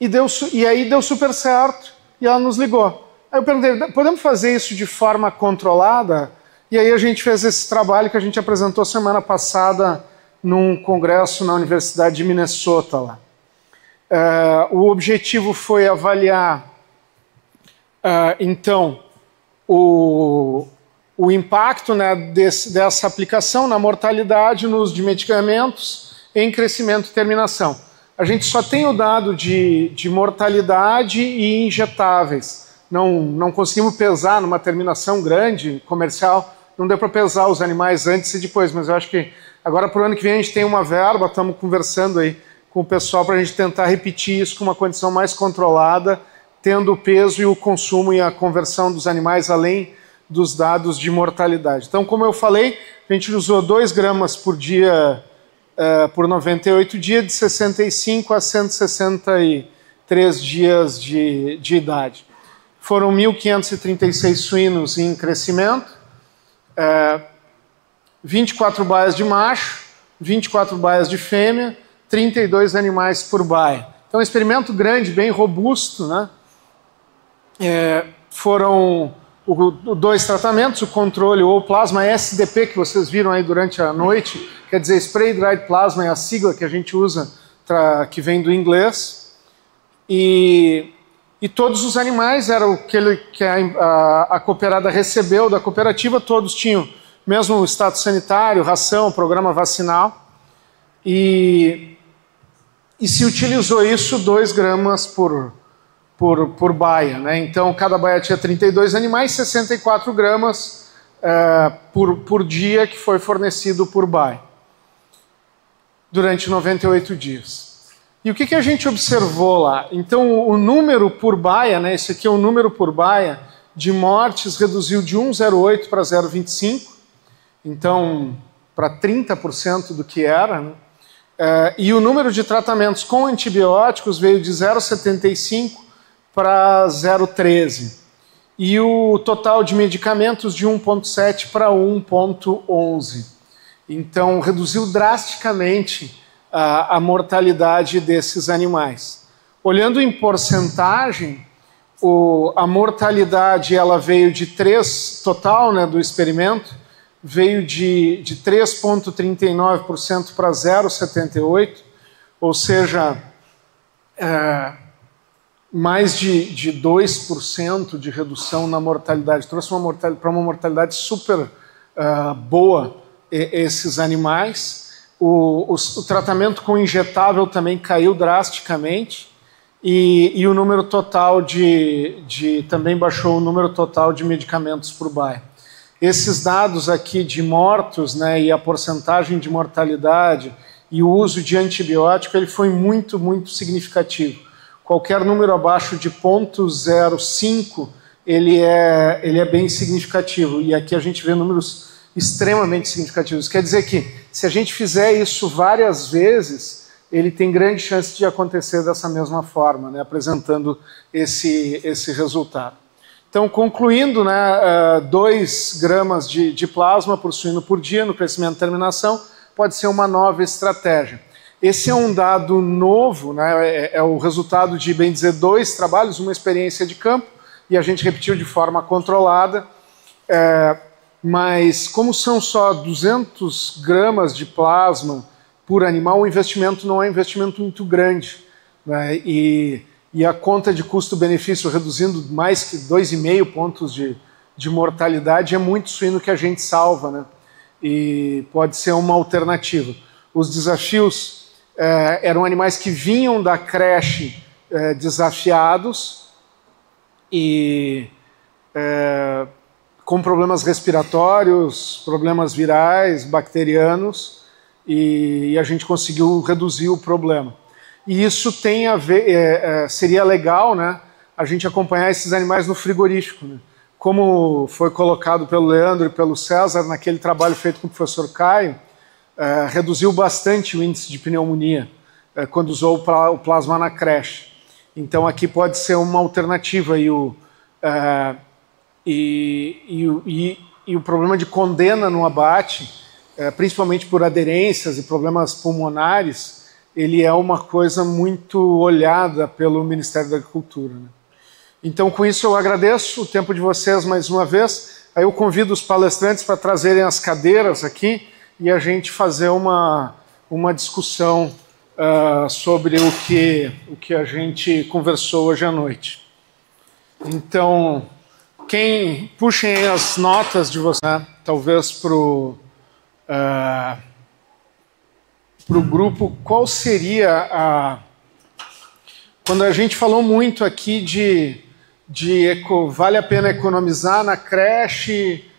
aí deu super certo e ela nos ligou. Aí eu perguntei, podemos fazer isso de forma controlada? E aí a gente fez esse trabalho que a gente apresentou semana passada num congresso na Universidade de Minnesota. Lá. O objetivo foi avaliar, então, o impacto, né, dessa aplicação na mortalidade, no uso de medicamentos, em crescimento e terminação. A gente só tem o dado de mortalidade e injetáveis. Não conseguimos pesar numa terminação grande, comercial, não deu para pesar os animais antes e depois, mas eu acho que agora para o ano que vem a gente tem uma verba, estamos conversando aí com o pessoal para a gente tentar repetir isso com uma condição mais controlada, tendo o peso e o consumo e a conversão dos animais além dos dados de mortalidade. Então, como eu falei, a gente usou 2 gramas por dia por 98 dias, de 65 a 163 dias de idade. Foram 1.536 suínos em crescimento, 24 baias de macho, 24 baias de fêmea, 32 animais por baia. Então, um experimento grande, bem robusto, né? Foram 2 tratamentos, o controle ou plasma SDP, que vocês viram aí durante a noite, quer dizer, Spray Dried Plasma é a sigla que a gente usa, que vem do inglês. E todos os animais eram aquele que a cooperada recebeu da cooperativa, todos tinham mesmo o status sanitário, ração, programa vacinal. E se utilizou isso 2 gramas por baia, né? Então, cada baia tinha 32 animais, 64 gramas por dia que foi fornecido por baia, durante 98 dias. E o que a gente observou lá? Então, o número por baia, né? Esse aqui é o número por baia de mortes, reduziu de 1,08 para 0,25, então, para 30% do que era, né? E o número de tratamentos com antibióticos veio de 0,75 para 0,13. E o total de medicamentos de 1,7 para 1,11. Então, reduziu drasticamente a mortalidade desses animais. Olhando em porcentagem, a mortalidade ela veio de 3, total, né, do experimento, veio de 3,39% para 0,78%, ou seja, mais de 2% de redução na mortalidade. Trouxe para uma mortalidade super boa esses animais. O tratamento com injetável também caiu drasticamente e o número total também baixou o número total de medicamentos por baia. Esses dados aqui de mortos, né, e a porcentagem de mortalidade e o uso de antibiótico, ele foi muito, muito significativo. Qualquer número abaixo de 0,05, ele é bem significativo. E aqui a gente vê números extremamente significativos. Quer dizer que, se a gente fizer isso várias vezes, ele tem grande chance de acontecer dessa mesma forma, né, apresentando esse resultado. Então, concluindo, né, 2 gramas de plasma por suíno por dia no crescimento e terminação pode ser uma nova estratégia. Esse é um dado novo, né, é o resultado de, bem dizer, 2 trabalhos, uma experiência de campo, e a gente repetiu de forma controlada, mas como são só 200 gramas de plasma por animal, o investimento não é um investimento muito grande, né, e a conta de custo-benefício reduzindo mais que 2,5 pontos de mortalidade é muito suíno que a gente salva, né, e pode ser uma alternativa. Os desafios eram animais que vinham da creche desafiados e com problemas respiratórios, problemas virais, bacterianos, e a gente conseguiu reduzir o problema. E isso tem a ver, seria legal, né, a gente acompanhar esses animais no frigorífico, né? Como foi colocado pelo Leandro e pelo César naquele trabalho feito com o professor Caio, reduziu bastante o índice de pneumonia quando usou o plasma na creche. Então aqui pode ser uma alternativa e o problema de condena no abate, principalmente por aderências e problemas pulmonares, ele é uma coisa muito olhada pelo Ministério da Agricultura, né? Então, com isso, eu agradeço o tempo de vocês mais uma vez. Aí eu convido os palestrantes para trazerem as cadeiras aqui e a gente fazer uma discussão sobre o que a gente conversou hoje à noite. Então, puxem as notas de vocês, né? Talvez para o grupo, qual seria quando a gente falou muito aqui vale a pena economizar na creche,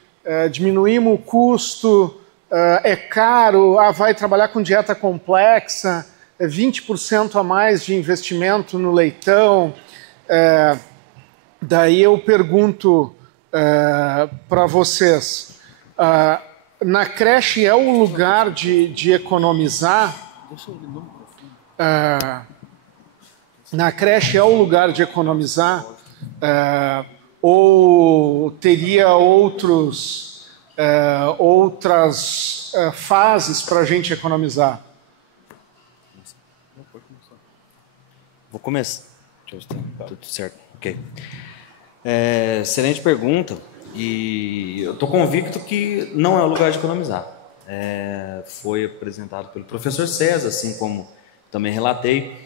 diminuímos o custo, é caro, vai trabalhar com dieta complexa, 20% a mais de investimento no leitão. Daí eu pergunto para vocês, na creche é o lugar de economizar? Na creche é o lugar de economizar? Ou teria outras fases para a gente economizar? Vou começar. Deixa eu ver, tudo certo. Ok. Excelente pergunta. E eu estou convicto que não é o lugar de economizar. Foi apresentado pelo professor César, assim como também relatei.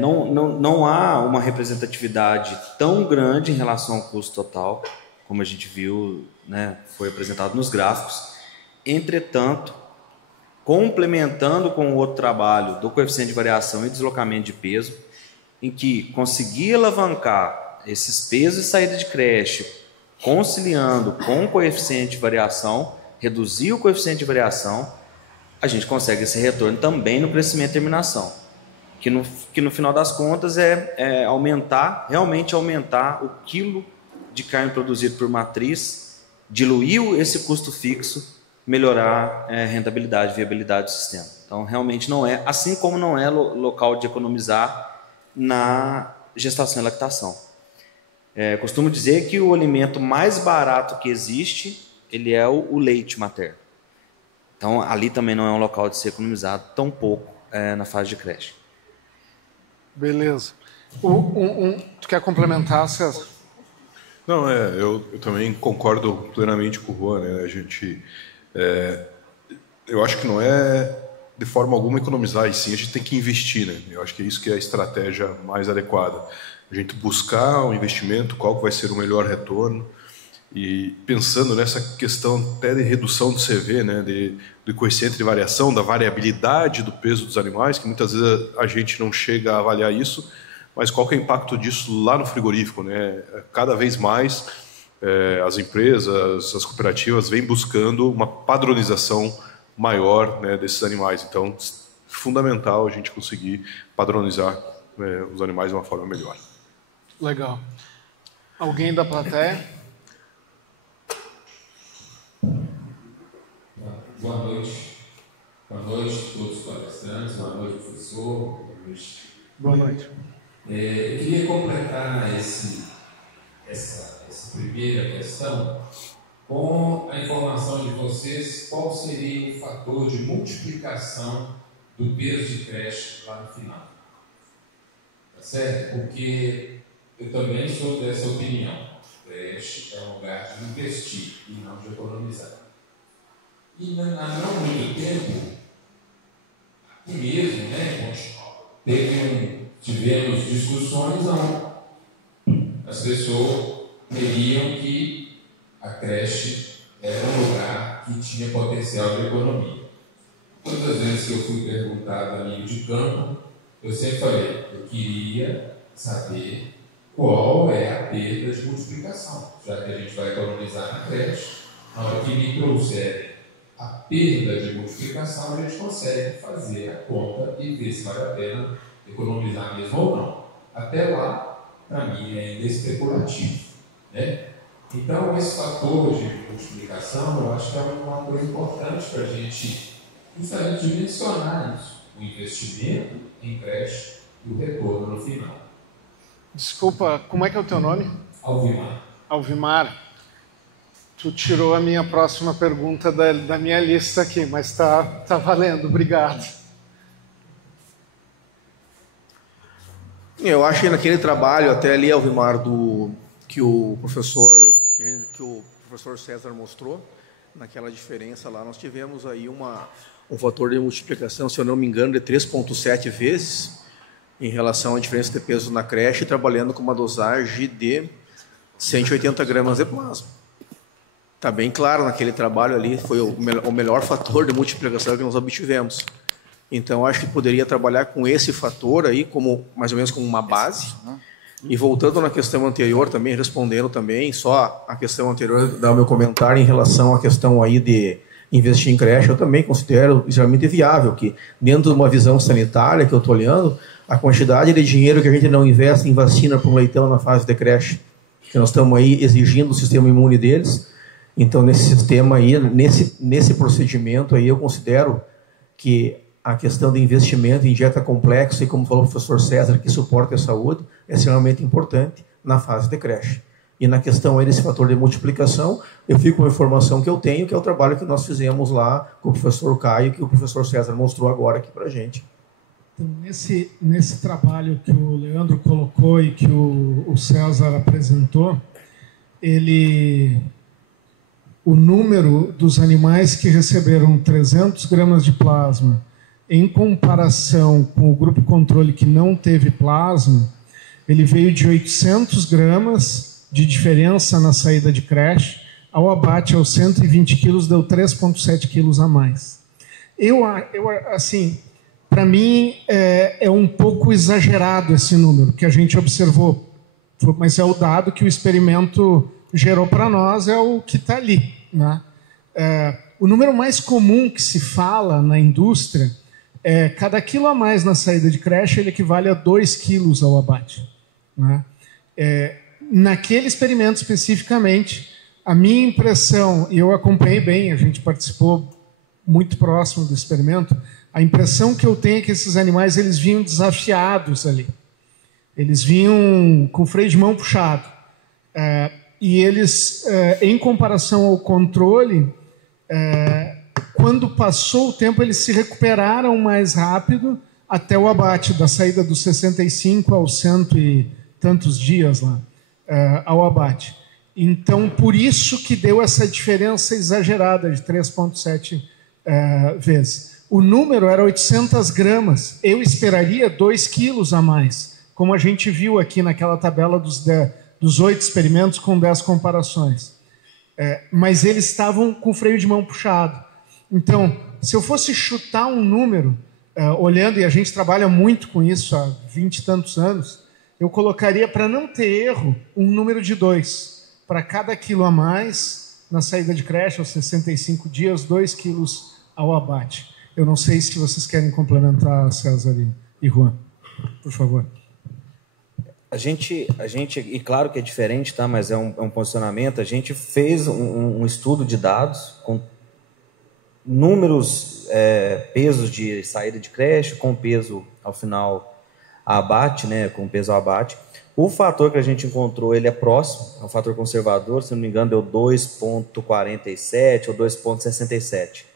Não há uma representatividade tão grande em relação ao custo total, como a gente viu, né, foi apresentado nos gráficos. Entretanto, complementando com o outro trabalho do coeficiente de variação e deslocamento de peso, em que conseguir alavancar esses pesos e saída de creche, conciliando com o coeficiente de variação, reduzir o coeficiente de variação, a gente consegue esse retorno também no crescimento e terminação, que no final das contas realmente aumentar o quilo de carne produzido por matriz, diluir esse custo fixo, melhorar a rentabilidade e viabilidade do sistema. Então, realmente não é, assim como não é local de economizar na gestação e lactação. Costumo dizer que o alimento mais barato que existe, ele é o leite materno. Então, ali também não é um local de ser economizado, tão pouco na fase de creche. Beleza. Tu quer complementar, César? Não, eu também concordo plenamente com o Juan, né? A gente, eu acho que não é de forma alguma economizar, e sim a gente tem que investir, né? Eu acho que é isso que é a estratégia mais adequada. A gente buscar o investimento, qual que vai ser o melhor retorno, e pensando nessa questão até de redução do CV, né? Do coeficiente de variação, da variabilidade do peso dos animais, que muitas vezes a gente não chega a avaliar isso, mas qual que é o impacto disso lá no frigorífico, né? Cada vez mais as empresas, as cooperativas vêm buscando uma padronização maior, né, desses animais. Então, fundamental a gente conseguir padronizar os animais de uma forma melhor. Legal. Alguém da plateia? Boa noite. Boa noite a todos os palestrantes. Boa noite, professor. Boa noite. Boa noite. Eu queria completar essa primeira questão com a informação de vocês qual seria o fator de multiplicação do peso de creche lá no final. Tá certo? Porque eu também sou dessa opinião. Creche é um lugar de investir e não de economizar. E há não muito tempo, aqui mesmo, né, tivemos discussões onde as pessoas teriam que a creche era um lugar que tinha potencial de economia. Todas as vezes que eu fui perguntado a nível de campo, eu sempre falei, eu queria saber qual é a perda de multiplicação, já que a gente vai economizar na creche. Na hora que me trouxerem a perda de multiplicação, a gente consegue fazer a conta e ver se vale a pena economizar mesmo ou não. Até lá, para mim, é ainda especulativo, né? Então, esse fator de multiplicação, eu acho que é uma coisa importante para a gente justamente dimensionar isso, o investimento em creche e o retorno no final. Desculpa, como é que é o teu nome? Alvimar. Alvimar. Tu tirou a minha próxima pergunta da minha lista aqui, mas tá valendo, obrigado. Eu acho que naquele trabalho, até ali, Alvimar, que o professor César mostrou, naquela diferença lá, nós tivemos aí um fator de multiplicação, se eu não me engano, de 3,7 vezes em relação à diferença de peso na creche, trabalhando com uma dosagem de 180 gramas de plasma. Está bem claro naquele trabalho ali, foi o melhor fator de multiplicação que nós obtivemos. Então, acho que poderia trabalhar com esse fator aí, mais ou menos como uma base. E voltando na questão anterior também, respondendo também, só a questão anterior, dar o meu comentário em relação à questão aí de investir em creche, eu também considero extremamente viável, que dentro de uma visão sanitária que eu estou olhando, a quantidade de dinheiro que a gente não investe em vacina para um leitão na fase de creche, que nós estamos aí exigindo o sistema imune deles. Então, nesse sistema aí, nesse procedimento aí, eu considero que a questão de investimento em dieta complexa, e como falou o professor César, que suporta a saúde, é extremamente importante na fase de creche. E na questão aí desse fator de multiplicação, eu fico com a informação que eu tenho, que é o trabalho que nós fizemos lá com o professor Caio, que o professor César mostrou agora aqui para a gente. Então, nesse trabalho que o Leandro colocou e que o César apresentou, o número dos animais que receberam 300 gramas de plasma em comparação com o grupo controle que não teve plasma, ele veio de 800 gramas de diferença na saída de creche, ao abate aos 120 quilos, deu 3,7 quilos a mais. Assim, para mim, é um pouco exagerado esse número que a gente observou, mas é o dado que o experimento gerou para nós, é o que está ali, né? O número mais comum que se fala na indústria é cada quilo a mais na saída de creche, ele equivale a 2 quilos ao abate, né? Naquele experimento especificamente, a minha impressão, e eu acompanhei bem, a gente participou muito próximo do experimento, a impressão que eu tenho é que esses animais eles vinham desafiados ali. Eles vinham com o freio de mão puxado. E eles, em comparação ao controle, quando passou o tempo, eles se recuperaram mais rápido até o abate, da saída dos 65 aos 100 e tantos dias lá, ao abate. Então, por isso que deu essa diferença exagerada de 3,7 vezes. O número era 800 gramas. Eu esperaria 2 quilos a mais, como a gente viu aqui naquela tabela dos 8 experimentos com 10 comparações. Mas eles estavam com o freio de mão puxado. Então, se eu fosse chutar um número, olhando, e a gente trabalha muito com isso há 20 e tantos anos, eu colocaria, para não ter erro, um número de 2. Para cada quilo a mais, na saída de creche, aos 65 dias, 2 quilos ao abate. Eu não sei se vocês querem complementar, César e Juan, por favor. A gente, e claro que é diferente, tá? Mas é um posicionamento. A gente fez um estudo de dados com números, pesos de saída de creche, com peso ao final a abate, né? Com peso ao abate. O fator que a gente encontrou, ele é próximo, é um fator conservador, se não me engano, deu 2,47 ou 2,67.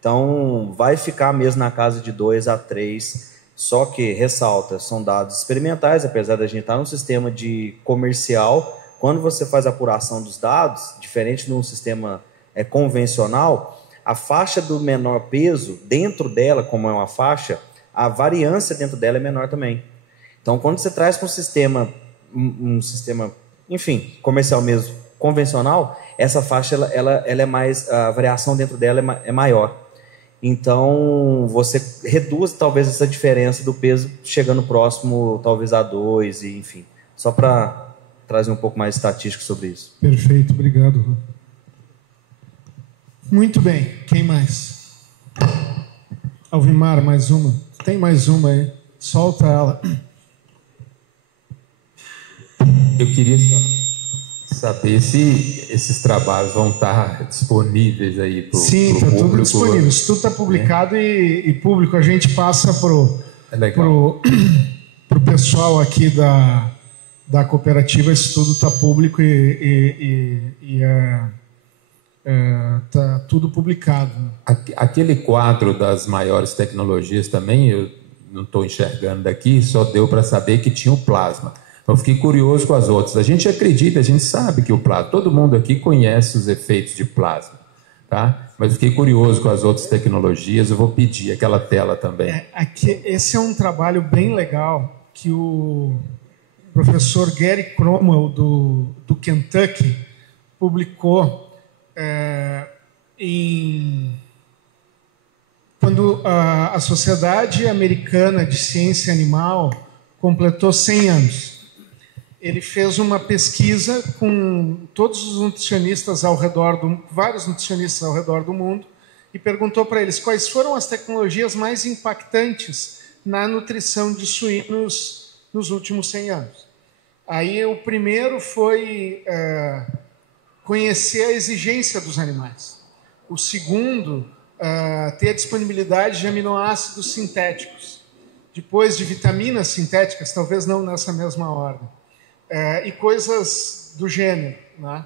Então, vai ficar mesmo na casa de 2 a 3, só que, ressalta, são dados experimentais, apesar da gente estar num sistema de comercial. Quando você faz a apuração dos dados, diferente de um sistema convencional, a faixa do menor peso, dentro dela, como é uma faixa, a variância dentro dela é menor também. Então, quando você traz para um sistema, enfim, comercial mesmo, convencional, essa faixa ela é mais, a variação dentro dela é maior. Então, você reduz talvez essa diferença do peso chegando próximo, talvez a 2, e, enfim, só para trazer um pouco mais estatístico sobre isso. Perfeito, obrigado, Juan. Muito bem, quem mais? Alvimar, mais uma? Tem mais uma aí, solta ela. Eu queria saber se esses trabalhos vão estar disponíveis aí para o público. Sim, está tudo disponível. Isso tudo está publicado e público. A gente passa para o pessoal aqui da cooperativa. Isso tudo está público e está tudo publicado. Aquele quadro das maiores tecnologias também, eu não estou enxergando daqui, só deu para saber que tinha o plasma. Eu fiquei curioso com as outras. A gente acredita, a gente sabe que o plasma, todo mundo aqui conhece os efeitos de plasma, tá? Mas eu fiquei curioso com as outras tecnologias, eu vou pedir aquela tela também. Esse é um trabalho bem legal que o professor Gary Cromwell, do Kentucky, publicou quando a Sociedade Americana de Ciência Animal completou 100 anos. Ele fez uma pesquisa com todos os nutricionistas vários nutricionistas ao redor do mundo, e perguntou para eles quais foram as tecnologias mais impactantes na nutrição de suínos nos últimos 100 anos. Aí o primeiro foi conhecer a exigência dos animais. O segundo, ter a disponibilidade de aminoácidos sintéticos. Depois de vitaminas sintéticas, talvez não nessa mesma ordem. E coisas do gênero, né?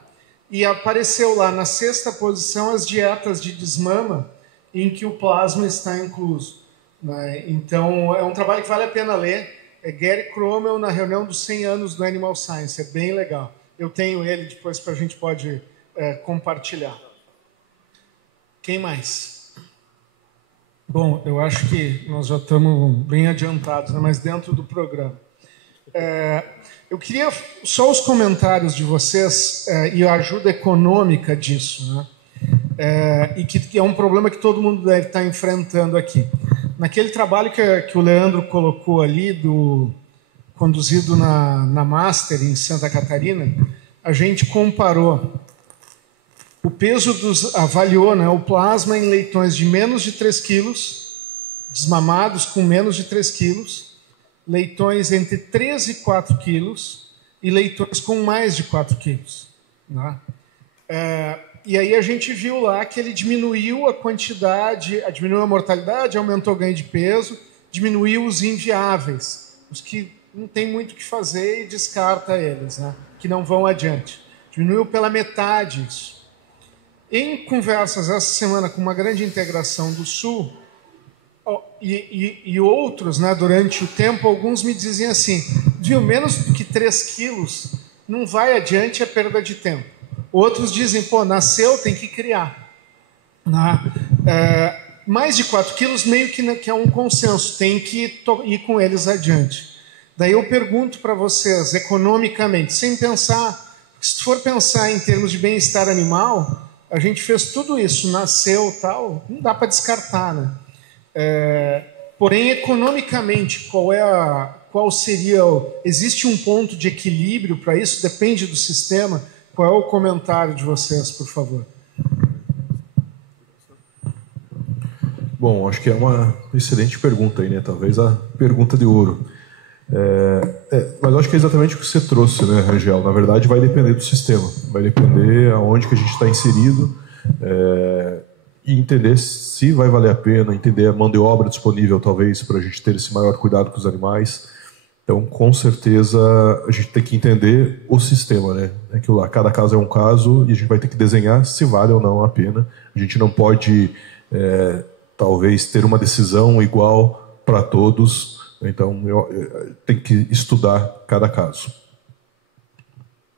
E apareceu lá na 6ª posição as dietas de desmama, em que o plasma está incluso, né? Então, é um trabalho que vale a pena ler. É Gary Cromwell na reunião dos 100 anos do Animal Science. É bem legal. Eu tenho ele, depois a gente pode compartilhar. Quem mais? Bom, eu acho que nós já estamos bem adiantados, né? Mas dentro do programa. Eu queria só os comentários de vocês e a ajuda econômica disso, né? E que é um problema que todo mundo deve estar enfrentando aqui. Naquele trabalho que o Leandro colocou ali, conduzido na Master em Santa Catarina, a gente comparou o peso avaliou, né, o plasma em leitões de menos de 3 quilos, desmamados com menos de 3 quilos, leitões entre 3 e 4 quilos e leitões com mais de 4 quilos. Né? E aí a gente viu lá que ele diminuiu a quantidade, diminuiu a mortalidade, aumentou o ganho de peso, diminuiu os inviáveis, os que não tem muito o que fazer e descarta eles, né? Que não vão adiante. Diminuiu pela metade isso. Em conversas essa semana com uma grande integração do Sul, e outros, né, durante o tempo, alguns me dizem assim, viu, menos do que 3 quilos não vai adiante, é perda de tempo. Outros dizem, pô, nasceu, tem que criar. Mais de 4 quilos meio que é um consenso, tem que ir com eles adiante. Daí eu pergunto para vocês, economicamente, sem pensar, se for pensar em termos de bem-estar animal, a gente fez tudo isso, nasceu tal, não dá para descartar, né? Porém, economicamente, qual seria... Existe um ponto de equilíbrio para isso? Depende do sistema. Qual é o comentário de vocês, por favor? Bom, acho que é uma excelente pergunta aí, né? Talvez a pergunta de ouro. Mas acho que é exatamente o que você trouxe, né, Rangel? Na verdade, vai depender do sistema. Vai depender aonde que a gente está inserido e entender se vai valer a pena, entender a mão de obra disponível, talvez, para a gente ter esse maior cuidado com os animais. Então, com certeza, a gente tem que entender o sistema, né? Aquilo lá, cada caso é um caso e a gente vai ter que desenhar se vale ou não a pena. A gente não pode, talvez, ter uma decisão igual para todos. Então, tem que estudar cada caso.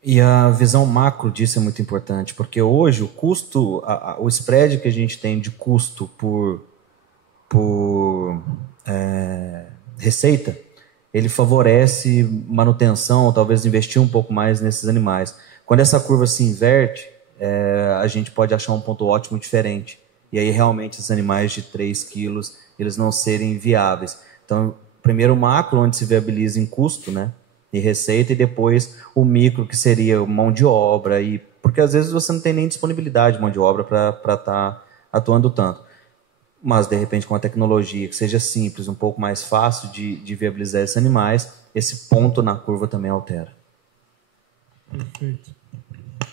E a visão macro disso é muito importante, porque hoje o custo, o spread que a gente tem de custo por receita, ele favorece manutenção, ou talvez investir um pouco mais nesses animais. Quando essa curva se inverte, a gente pode achar um ponto ótimo diferente. E aí, realmente, esses animais de 3 quilos, eles não serem viáveis. Então, primeiro o macro, onde se viabiliza em custo, né, e receita, e depois o micro, que seria mão de obra. Porque, às vezes, você não tem nem disponibilidade de mão de obra para estar atuando tanto. Mas, de repente, com a tecnologia que seja simples, um pouco mais fácil de viabilizar esses animais, esse ponto na curva também altera. Perfeito.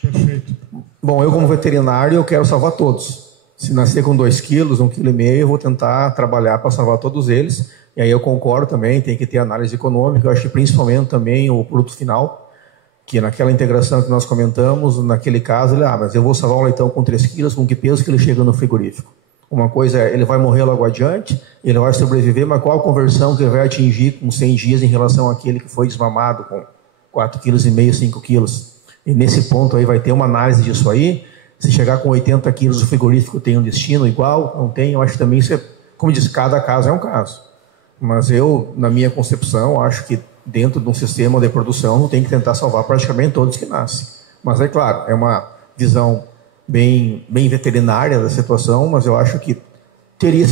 Perfeito. Bom, eu como veterinário, eu quero salvar todos. Se nascer com 2 quilos, 1,5 kg, eu vou tentar trabalhar para salvar todos eles. E aí eu concordo também, tem que ter análise econômica. Eu acho que principalmente também o produto final, que naquela integração que nós comentamos, naquele caso, mas eu vou salvar um leitão com 3 quilos, com que peso que ele chega no frigorífico? Uma coisa é, ele vai morrer logo adiante, ele vai sobreviver, mas qual a conversão que ele vai atingir com 100 dias em relação àquele que foi desmamado com 4,5 kg, 5 quilos? E nesse ponto aí vai ter uma análise disso aí. Se chegar com 80 quilos, o frigorífico tem um destino igual? Não tem? Eu acho que também isso é, como diz, cada caso é um caso. Mas eu, na minha concepção, acho que dentro de um sistema de produção não tem que tentar salvar praticamente todos que nascem. Mas é claro, é uma visão bem veterinária da situação, mas eu acho que teria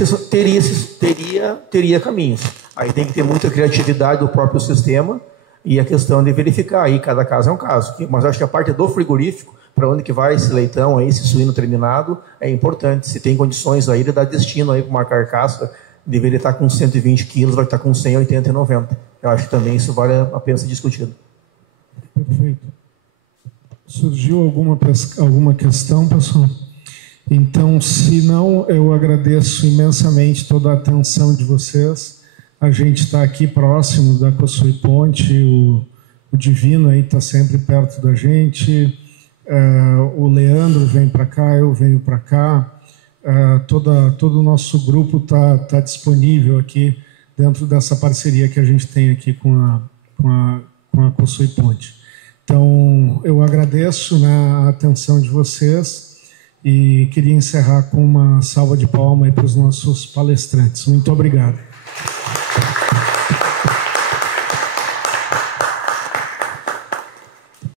caminhos. Aí tem que ter muita criatividade do próprio sistema e a questão de verificar aí, cada caso é um caso. Mas acho que a parte do frigorífico, para onde que vai esse leitão aí, esse suíno terminado, é importante. Se tem condições aí, ele dá destino aí para uma carcaça, deveria estar com 120 quilos, vai estar com 180 e 90. Eu acho que também isso vale a pena ser discutido. Perfeito. Surgiu alguma questão, pessoal? Então, se não, eu agradeço imensamente toda a atenção de vocês. A gente está aqui próximo da Coçoe Ponte, o Divino aí está sempre perto da gente, o Leandro vem para cá, eu venho para cá, todo o nosso grupo está disponível aqui dentro dessa parceria que a gente tem aqui com a Coçoe Ponte. Então, eu agradeço, né, a atenção de vocês e queria encerrar com uma salva de palmas para os nossos palestrantes. Muito obrigado.